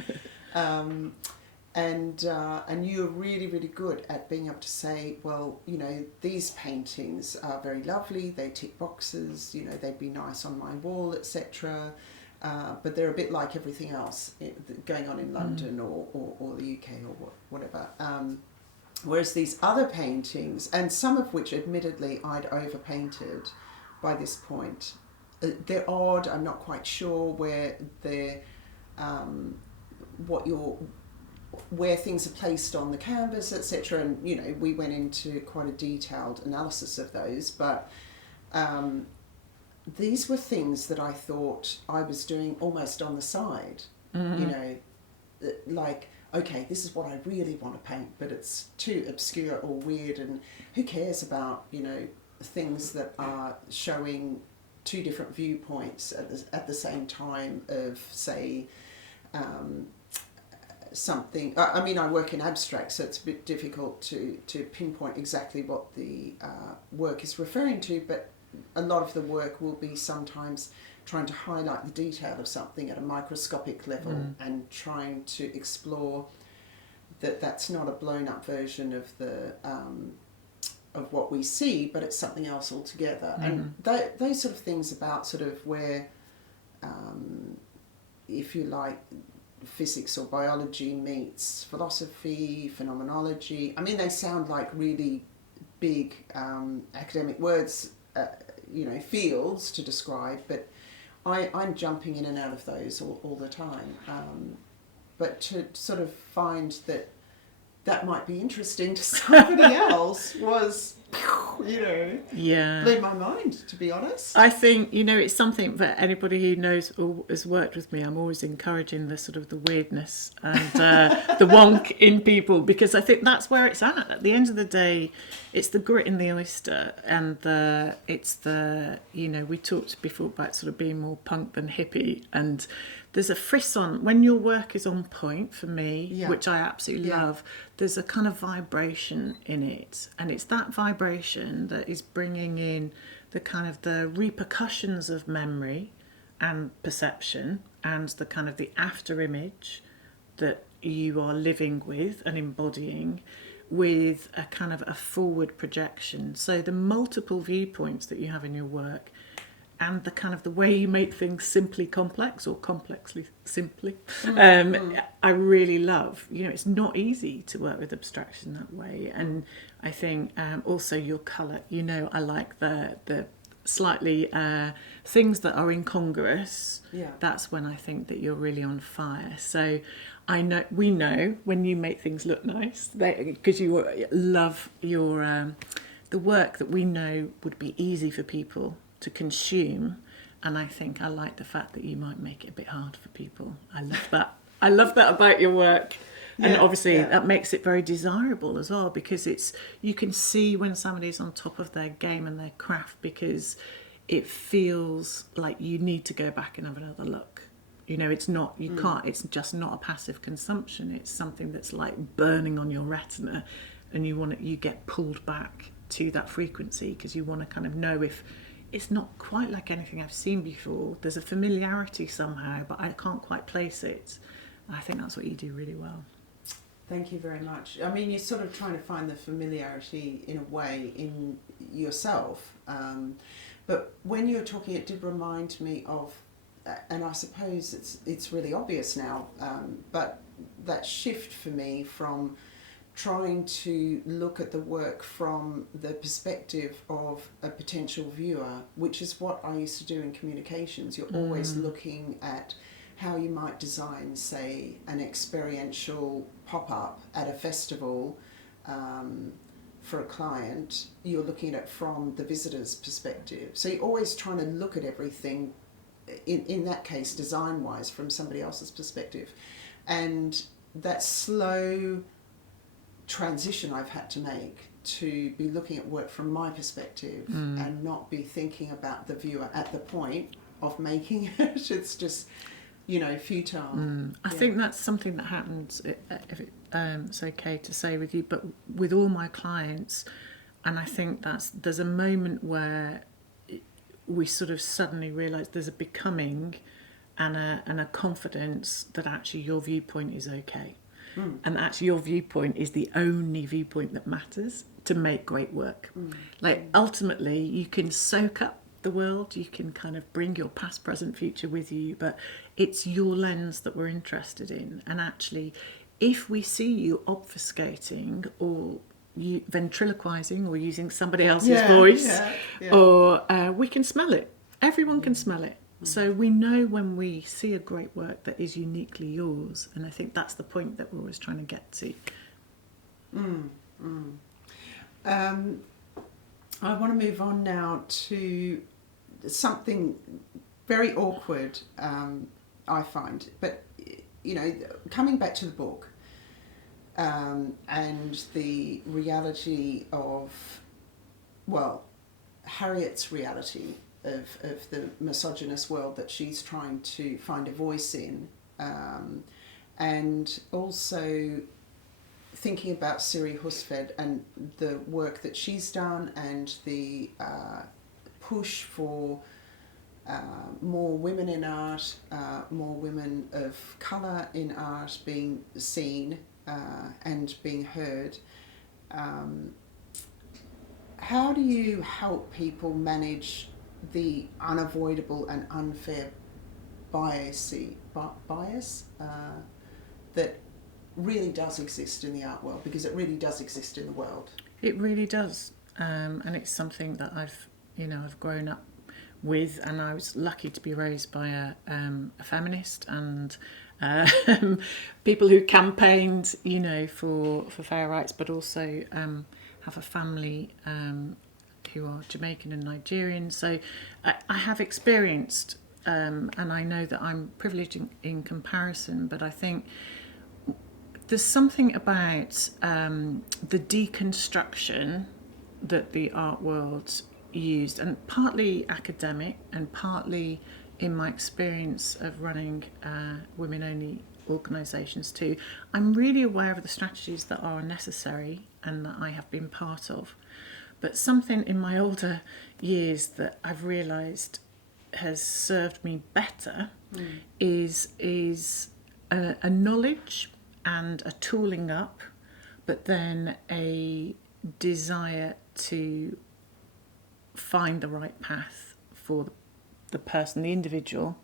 And you're really, really good at being able to say, well, these paintings are very lovely, they tick boxes, they'd be nice on my wall, etc. But they're a bit like everything else going on in London or the UK or whatever. Whereas these other paintings, and some of which admittedly I'd overpainted by this point, they're odd, I'm not quite sure where they're, where things are placed on the canvas, etc. And we went into quite a detailed analysis of those, but these were things that I thought I was doing almost on the side. Like, okay, this is what I really want to paint, but it's too obscure or weird, and who cares about things that are showing two different viewpoints at the same time of, say, something. I work in abstract, so it's a bit difficult to pinpoint exactly what the work is referring to, but a lot of the work will be sometimes trying to highlight the detail of something at a microscopic level and trying to explore that's not a blown up version of the of what we see, but it's something else altogether. And those sort of things about sort of where, if you like, physics or biology meets philosophy, phenomenology. They sound like really big academic words, fields to describe, but I'm jumping in and out of those all the time. But to sort of find that might be interesting to somebody else was, blew my mind, to be honest. I think, it's something that anybody who knows or has worked with me, I'm always encouraging the sort of the weirdness and the wonk in people, because I think that's where it's at. At the end of the day, it's the grit in the oyster, and we talked before about sort of being more punk than hippie, and there's a frisson when your work is on point for me, which I absolutely love. There's a kind of vibration in it, and it's that vibration that is bringing in the kind of the repercussions of memory and perception and the kind of the after image that you are living with and embodying with a kind of a forward projection. So the multiple viewpoints that you have in your work and the kind of the way you make things simply complex or complexly simply, I really love. You know, it's not easy to work with abstraction that way. And I think also your colour, you know, I like the slightly things that are incongruous. Yeah. That's when I think that you're really on fire. So we know when you make things look nice, because you love your the work that we know would be easy for people to consume. And I think I like the fact that you might make it a bit hard for people. I love that. I love that about your work. And obviously that makes it very desirable as well, because you can see when somebody's on top of their game and their craft, because it feels like you need to go back and have another look. You know, it's not, you can't, it's just not a passive consumption. It's something that's like burning on your retina, and you get pulled back to that frequency because you want to kind of know if it's not quite like anything I've seen before. There's a familiarity somehow, but I can't quite place it. I think that's what you do really well. Thank you very much. I mean, you're sort of trying to find the familiarity in a way in yourself. But when you were talking, it did remind me of, and I suppose it's really obvious now, but that shift for me from trying to look at the work from the perspective of a potential viewer, which is what I used to do in communications. You're always looking at how you might design, say, an experiential pop-up at a festival for a client. You're looking at it from the visitor's perspective. So you're always trying to look at everything, in that case, design-wise, from somebody else's perspective. And that slow transition I've had to make to be looking at work from my perspective and not be thinking about the viewer at the point of making it. It's just, you know, futile. I think that's something that happens, if it's okay to say with you, but with all my clients. And I think there's a moment where we sort of suddenly realise there's a becoming and a confidence that actually your viewpoint is okay. And actually your viewpoint is the only viewpoint that matters to make great work. Like ultimately you can soak up the world, you can kind of bring your past, present, future with you, but it's your lens that we're interested in. And actually if we see you obfuscating or you ventriloquizing or using somebody else's voice, or we can smell it. Everyone can smell it. So we know when we see a great work that is uniquely yours, and I think that's the point that we're always trying to get to. I want to move on now to something very awkward, I find, but you know, coming back to the book and the reality of, well, Harriet's reality of the misogynist world that she's trying to find a voice in, and also thinking about CERI Husted and the work that she's done and the push for more women in art, more women of colour in art being seen and being heard. How do you help people manage the unavoidable and unfair bias that really does exist in the art world, because it really does exist in the world? It really does, and it's something that I've grown up with, and I was lucky to be raised by a feminist and people who campaigned, you know, for fair rights, but also have a family who are Jamaican and Nigerian. So I have experienced, and I know that I'm privileged in comparison, but I think there's something about the deconstruction that the art world used, and partly academic and partly in my experience of running women-only organisations too. I'm really aware of the strategies that are necessary and that I have been part of. But something in my older years that I've realised has served me better is a knowledge and a tooling up, but then a desire to find the right path for the person, the individual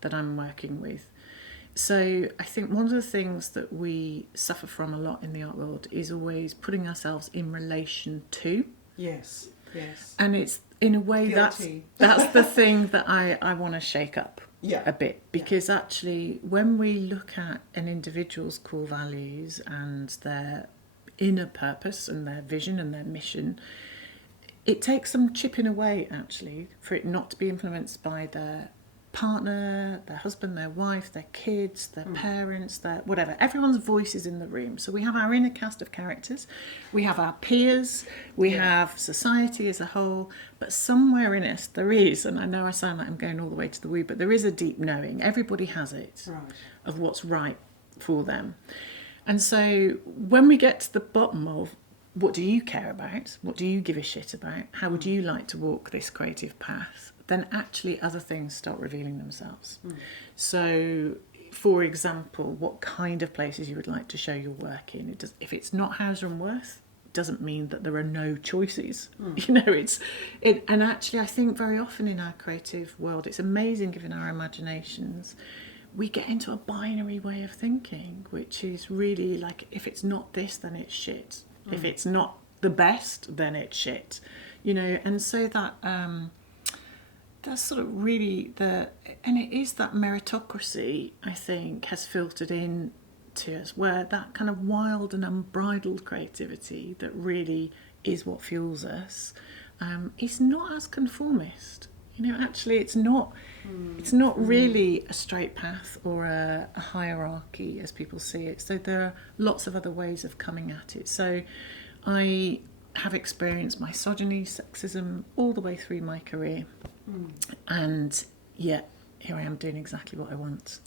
that I'm working with. So I think one of the things that we suffer from a lot in the art world is always putting ourselves in relation to. Yes, yes. And it's, in a way, Guilty. that's the thing that I want to shake up a bit. Because actually, when we look at an individual's core values and their inner purpose and their vision and their mission, it takes some chipping away, actually, for it not to be influenced by their partner, their husband, their wife, their kids, their parents, their whatever. Everyone's voice is in the room. So we have our inner cast of characters, we have our peers, we have society as a whole, but somewhere in us there is, and I know I sound like I'm going all the way to the woo, but there is a deep knowing. Everybody has it of what's right for them. And so when we get to the bottom of what do you care about, what do you give a shit about, how would you like to walk this creative path, then actually other things start revealing themselves. So, for example, what kind of places you would like to show your work in. If it's not Hauser and Wirth, it doesn't mean that there are no choices. You know, and actually I think very often in our creative world, it's amazing given our imaginations, we get into a binary way of thinking, which is really like, if it's not this, then it's shit. If it's not the best, then it's shit. You know, and so that that's sort of really and it is that meritocracy, I think, has filtered in to us, where that kind of wild and unbridled creativity that really is what fuels us is not as conformist. You know, actually, it's not really a straight path or a hierarchy as people see it. So there are lots of other ways of coming at it. So I have experienced misogyny, sexism all the way through my career. And yet here I am doing exactly what I want.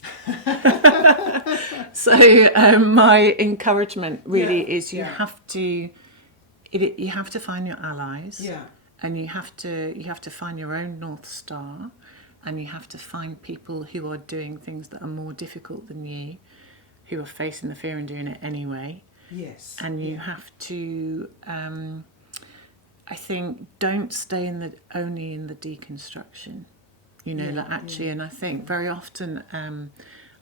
So my encouragement really is you have to find your allies. Yeah. And you have to find your own North Star, and you have to find people who are doing things that are more difficult than you, who are facing the fear and doing it anyway. Yes. And you have to, I think, don't stay only in the deconstruction. You know, and I think very often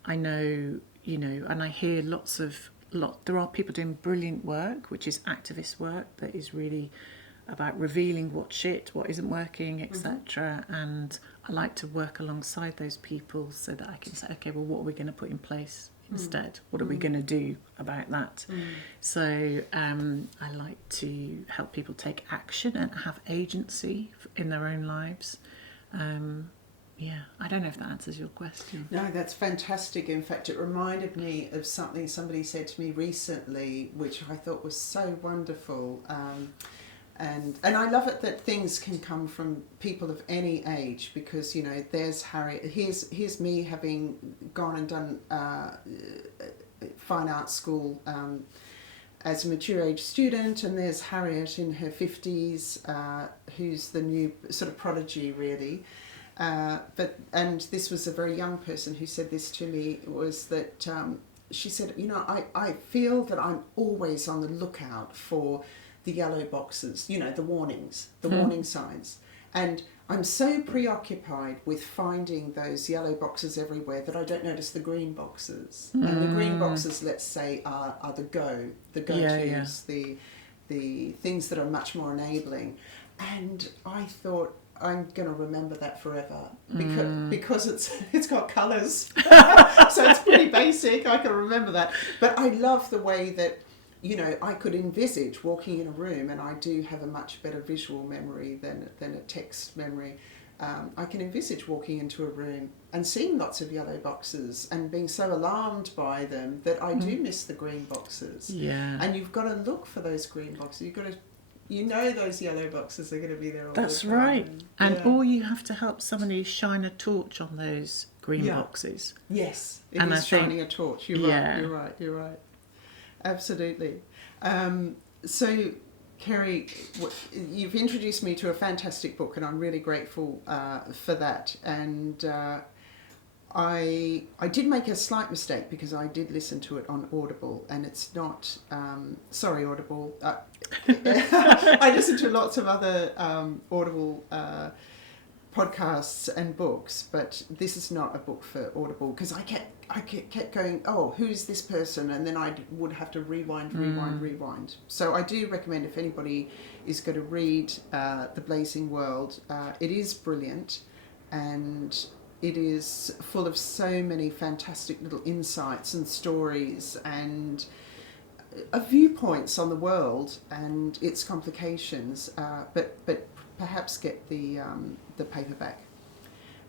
I know, you know, and I hear there are people doing brilliant work, which is activist work that is really about revealing what's shit, what isn't working, etc. And I like to work alongside those people so that I can say, okay, well, what are we going to put in place instead? What are we going to do about that? So I like to help people take action and have agency in their own lives. I don't know if that answers your question. No, that's fantastic. In fact, it reminded me of something somebody said to me recently, which I thought was so wonderful. And I love it that things can come from people of any age, because, you know, there's Harriet. Here's me having gone and done fine arts school as a mature age student, and there's Harriet in her 50s, who's the new sort of prodigy, really. And this was a very young person who said this to me, was that she said, you know, I feel that I'm always on the lookout for the yellow boxes, you know, the warnings, warning signs. And I'm so preoccupied with finding those yellow boxes everywhere that I don't notice the green boxes. And the green boxes, let's say, are the go-tos, the things that are much more enabling. And I thought, I'm going to remember that forever, because it's got colours. So it's pretty basic, I can remember that. But I love the way that, you know, I could envisage walking in a room, and I do have a much better visual memory than a text memory. I can envisage walking into a room and seeing lots of yellow boxes and being so alarmed by them that I do miss the green boxes. Yeah. And you've got to look for those green boxes. You've got to, you know, those yellow boxes are going to be there all the time. That's right. Or you have to help somebody shine a torch on those green boxes. Yes, it is shining a torch. You're right. Absolutely. So Kerry, you've introduced me to a fantastic book, and I'm really grateful for that. And I did make a slight mistake because I did listen to it on Audible, and it's not. Sorry, Audible. I listen to lots of other Audible podcasts and books, but this is not a book for Audible, because I kept going, oh, who's this person? And then I would have to rewind. So I do recommend, if anybody is going to read The Blazing World, it is brilliant, and it is full of so many fantastic little insights and stories and viewpoints on the world and its complications, but perhaps get the paperback.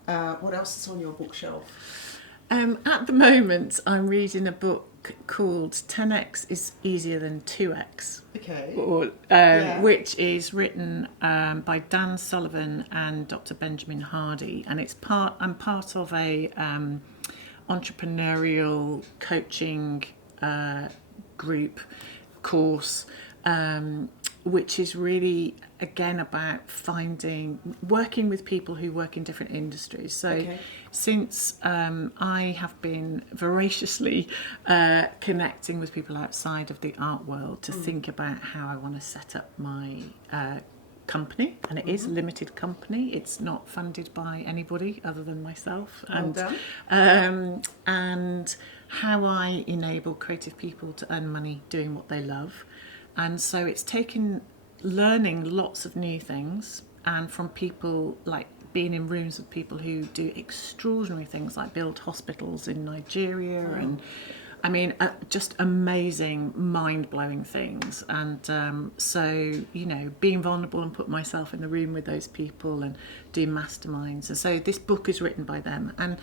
What else is on your bookshelf? At the moment, I'm reading a book called 10x is Easier Than 2x. Okay. Which is written by Dan Sullivan and Dr. Benjamin Hardy, and I'm part of a entrepreneurial coaching group course, which is really, again, about working with people who work in different industries. So since I have been voraciously connecting with people outside of the art world to think about how I want to set up my company, and it is a limited company. It's not funded by anybody other than myself. And how I enable creative people to earn money doing what they love. And so it's taken learning lots of new things, and from people, like being in rooms with people who do extraordinary things like build hospitals in Nigeria and just amazing, mind-blowing things. And so, being vulnerable and put myself in the room with those people and do masterminds. And so this book is written by them. And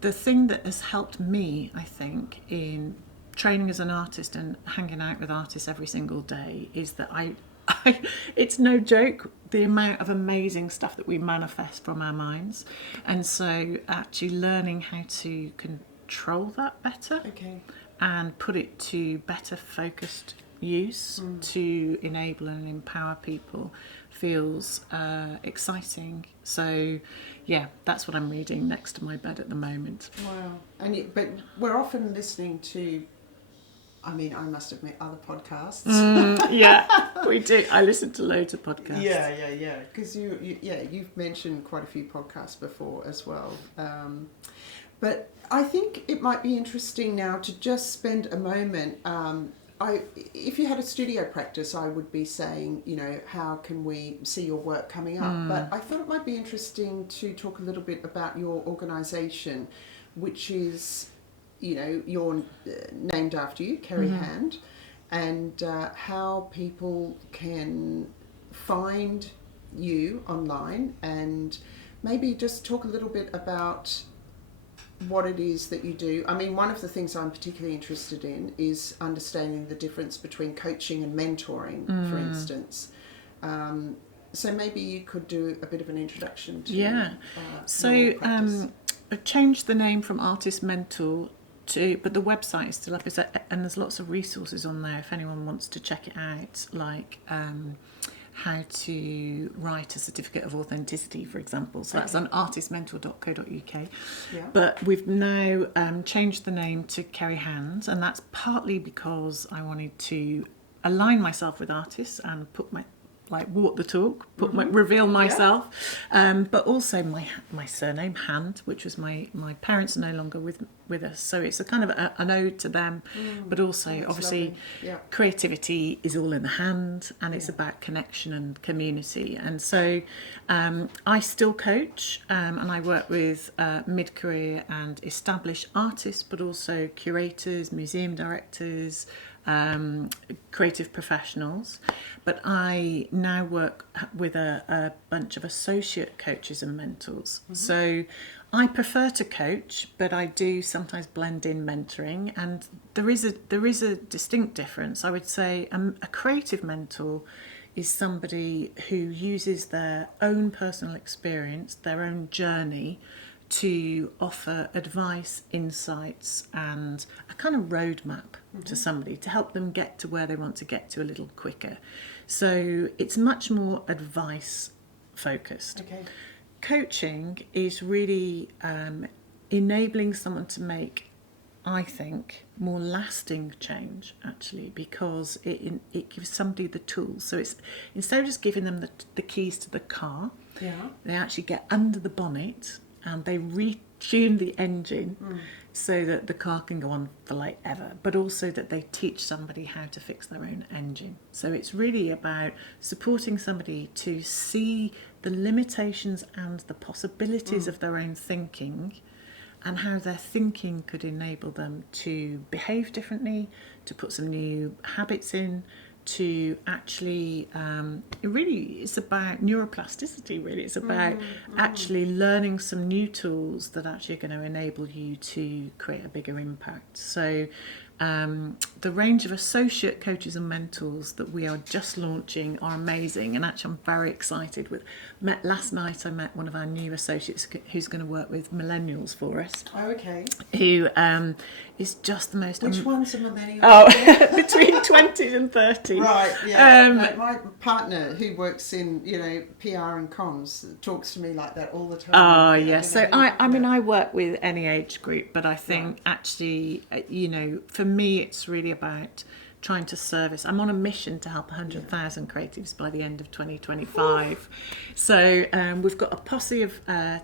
the thing that has helped me, I think, in training as an artist and hanging out with artists every single day is that it's no joke, the amount of amazing stuff that we manifest from our minds. And so actually learning how to control that better and put it to better focused use to enable and empower people feels exciting. So that's what I'm reading next to my bed at the moment. Wow. But we're often listening to, I must admit, other podcasts. We do. I listen to loads of podcasts. Yeah. Because you've mentioned quite a few podcasts before as well. But I think it might be interesting now to just spend a moment. If you had a studio practice, I would be saying, how can we see your work coming up? But I thought it might be interesting to talk a little bit about your organisation, which is, you're named after you, Kerry Hand, and how people can find you online, and maybe just talk a little bit about what it is that you do. One of the things I'm particularly interested in is understanding the difference between coaching and mentoring, for instance. So maybe you could do a bit of an introduction to So I've changed the name from Artist Mentor but the website is still up, and there's lots of resources on there if anyone wants to check it out, like how to write a certificate of authenticity, for example. So that's on artistmentor.co.uk. But we've now changed the name to Kerry Hand, and that's partly because I wanted to align myself with artists and put walk the talk, reveal myself, but also my surname Hand, which was my parents are no longer with us, so it's a kind of an ode to them, but also obviously creativity is all in the hand, and it's about connection and community. And so I still coach, and I work with mid-career and established artists, but also curators, museum directors, creative professionals. But I now work with a bunch of associate coaches and mentors. So I prefer to coach, but I do sometimes blend in mentoring, and there is a distinct difference. I would say a creative mentor is somebody who uses their own personal experience, their own journey, to offer advice, insights, and a kind of roadmap to somebody to help them get to where they want to get to a little quicker. So it's much more advice focused. Okay. Coaching is really enabling someone to make, I think, more lasting change, actually, because it gives somebody the tools. So it's, instead of just giving them the keys to the car, they actually get under the bonnet and they retune the engine so that the car can go on for like ever, but also that they teach somebody how to fix their own engine. So it's really about supporting somebody to see the limitations and the possibilities of their own thinking, and how their thinking could enable them to behave differently, to put some new habits in, to actually, it's about neuroplasticity, really. It's about actually learning some new tools that actually are going to enable you to create a bigger impact. So the range of associate coaches and mentors that we are just launching are amazing, and actually I'm very excited with. Last night I met one of our new associates who's going to work with millennials for us. Oh, okay. Who is just the most... Which one's a millennial? Oh, between 20 and 30. Right, yeah. My partner, who works in, PR and comms, talks to me like that all the time. Oh, yeah. So, I work with any age group, but I think actually, for me, it's really about trying to service. I'm on a mission to help 100,000 creatives by the end of 2025. So we've got a posse of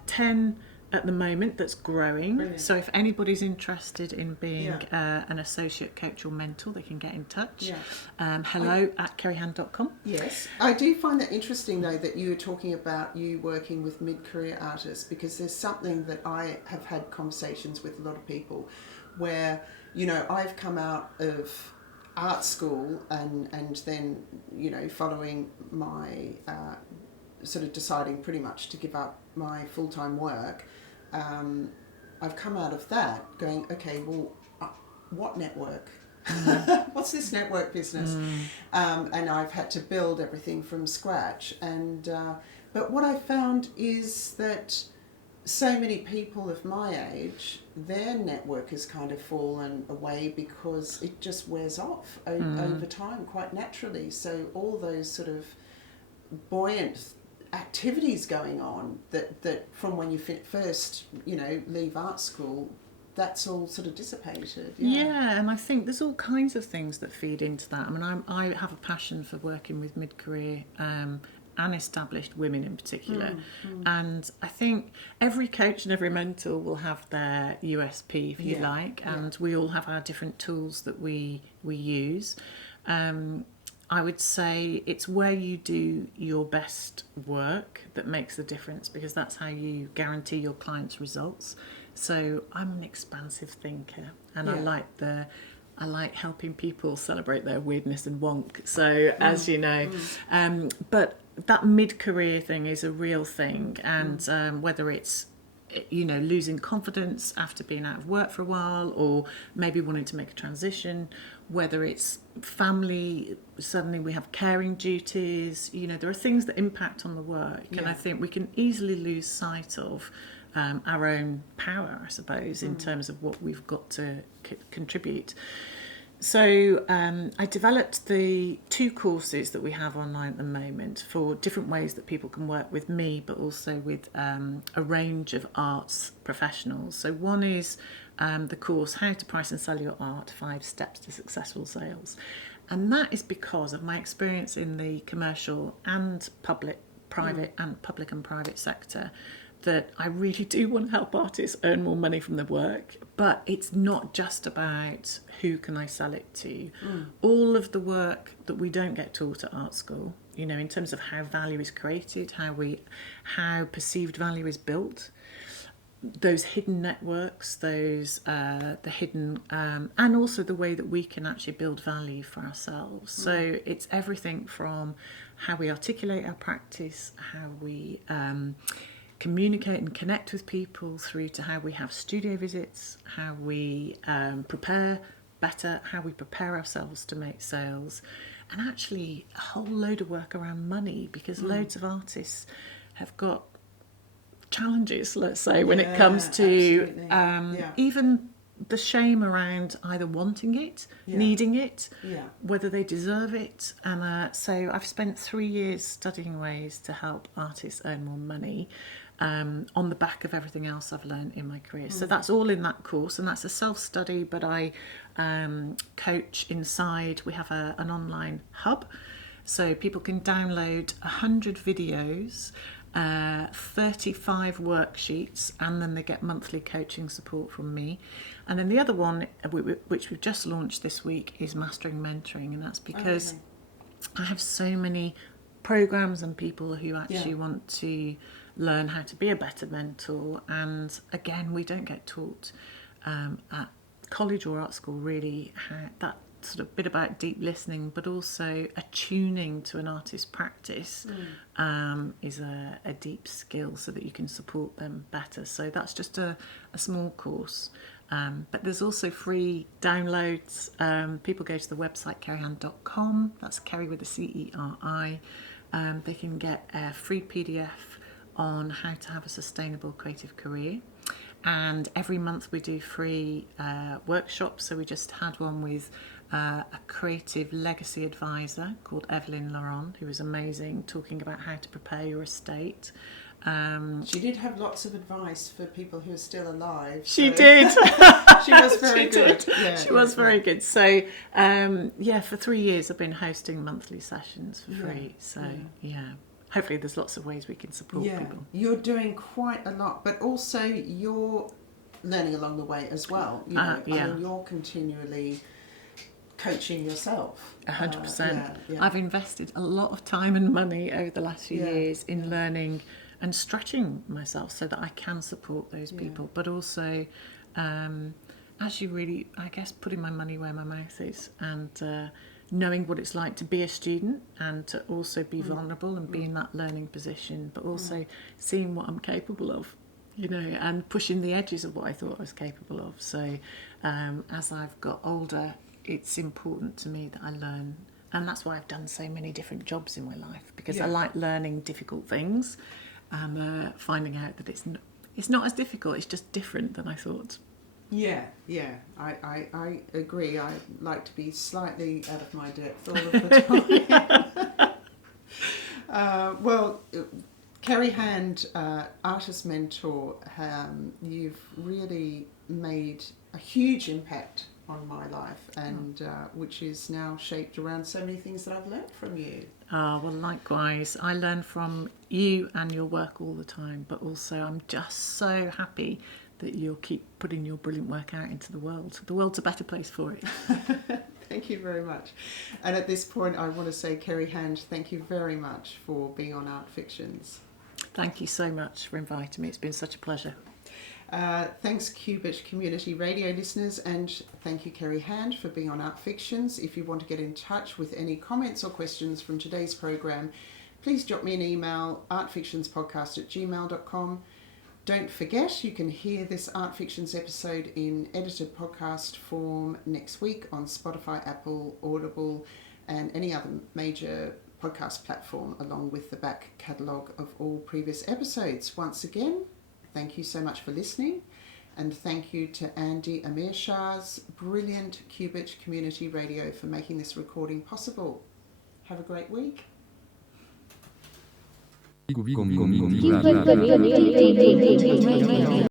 10 at the moment that's growing. Brilliant. So if anybody's interested in being an associate coach or mentor, they can get in touch. hello@kerryhand.com. Yes. I do find that interesting, though, that you were talking about you working with mid-career artists, because there's something that I have had conversations with a lot of people where, I've come out of art school and then, following my sort of deciding pretty much to give up my full-time work, I've come out of that going, okay, well, what network? What's this network business? And I've had to build everything from scratch. And but what I found is that so many people of my age, their network has kind of fallen away because it just wears off over time quite naturally. So all those sort of buoyant activities going on that from when you first leave art school, that's all sort of dissipated. Yeah, and I think there's all kinds of things that feed into that. I mean, I have a passion for working with mid-career and established women in particular, and I think every coach and every mentor will have their USP, if you like, and we all have our different tools that we use. I would say it's where you do your best work that makes the difference, because that's how you guarantee your clients' results. So I'm an expansive thinker, and I like helping people celebrate their weirdness and wonk. So as you know, but that mid-career thing is a real thing, and whether it's losing confidence after being out of work for a while, or maybe wanting to make a transition, whether it's family, suddenly we have caring duties, there are things that impact on the work, and I think we can easily lose sight of our own power, I suppose, in terms of what we've got to contribute. So I developed the 2 courses that we have online at the moment for different ways that people can work with me, but also with a range of arts professionals. So one is the course, How to Price and Sell Your Art, 5 Steps to Successful Sales. And that is because of my experience in the commercial and public and private sector, that I really do want to help artists earn more money from their work, but it's not just about who can I sell it to. All of the work that we don't get taught at art school, in terms of how value is created, how perceived value is built, those hidden networks, the hidden, and also the way that we can actually build value for ourselves. So it's everything from how we articulate our practice, how we communicate and connect with people, through to how we have studio visits, how we prepare better, how we prepare ourselves to make sales, and actually a whole load of work around money, because loads of artists have got challenges, let's say, when it comes to yeah. even the shame around either wanting it, needing it, whether they deserve it. And so I've spent 3 years studying ways to help artists earn more money on the back of everything else I've learned in my career. So that's all in that course, and that's a self-study, but I coach inside. We have an online hub, so people can download 100 videos, 35 worksheets, and then they get monthly coaching support from me. And then the other one, which we've just launched this week, is Mastering Mentoring, and that's because I have so many programs and people who actually want to learn how to be a better mentor. And again, we don't get taught at college or art school really that sort of bit about deep listening, but also attuning to an artist's practice is a deep skill so that you can support them better. So that's just a small course. But there's also free downloads. People go to the website kerryhand.com. That's Kerry with a CERI. They can get a free PDF on how to have a sustainable creative career. And every month we do free workshops. So we just had one with a creative legacy advisor called Evelyn Laron, who was amazing, talking about how to prepare your estate. She did have lots of advice for people who are still alive. She did. She was very good. Yeah, she was very good. So, for 3 years I've been hosting monthly sessions for free. So, hopefully there's lots of ways we can support people. You're doing quite a lot, but also you're learning along the way as well. You know, I mean, you're continually coaching yourself. 100%. I've invested a lot of time and money over the last few years in learning and stretching myself so that I can support those people, but also actually really, I guess, putting my money where my mouth is and knowing what it's like to be a student and to also be vulnerable and be in that learning position, but also seeing what I'm capable of, you know, and pushing the edges of what I thought I was capable of. So as I've got older, it's important to me that I learn. And that's why I've done so many different jobs in my life, because I like learning difficult things and finding out that it's not as difficult, it's just different than I thought. I agree. I like to be slightly out of my depth all of the time. Kerry Hand, artist mentor, you've really made a huge impact on my life, and which is now shaped around so many things that I've learned from you. Well, likewise. I learn from you and your work all the time, but also I'm just so happy that you'll keep putting your brilliant work out into the world. The world's a better place for it. Thank you very much. And at this point, I want to say, Kerry Hand, thank you very much for being on Art Fictions. Thank you so much for inviting me. It's been such a pleasure. Thanks, Cubitt Community Radio listeners, and thank you, Kerry Hand, for being on Art Fictions. If you want to get in touch with any comments or questions from today's program, please drop me an email, artfictionspodcast@gmail.com. Don't forget, you can hear this Art Fictions episode in edited podcast form next week on Spotify, Apple, Audible, and any other major podcast platform, along with the back catalogue of all previous episodes. Once again, thank you so much for listening, and thank you to Andy Amirshah's brilliant Cubitt Community Radio for making this recording possible. Have a great week. Cubitt Community Radio.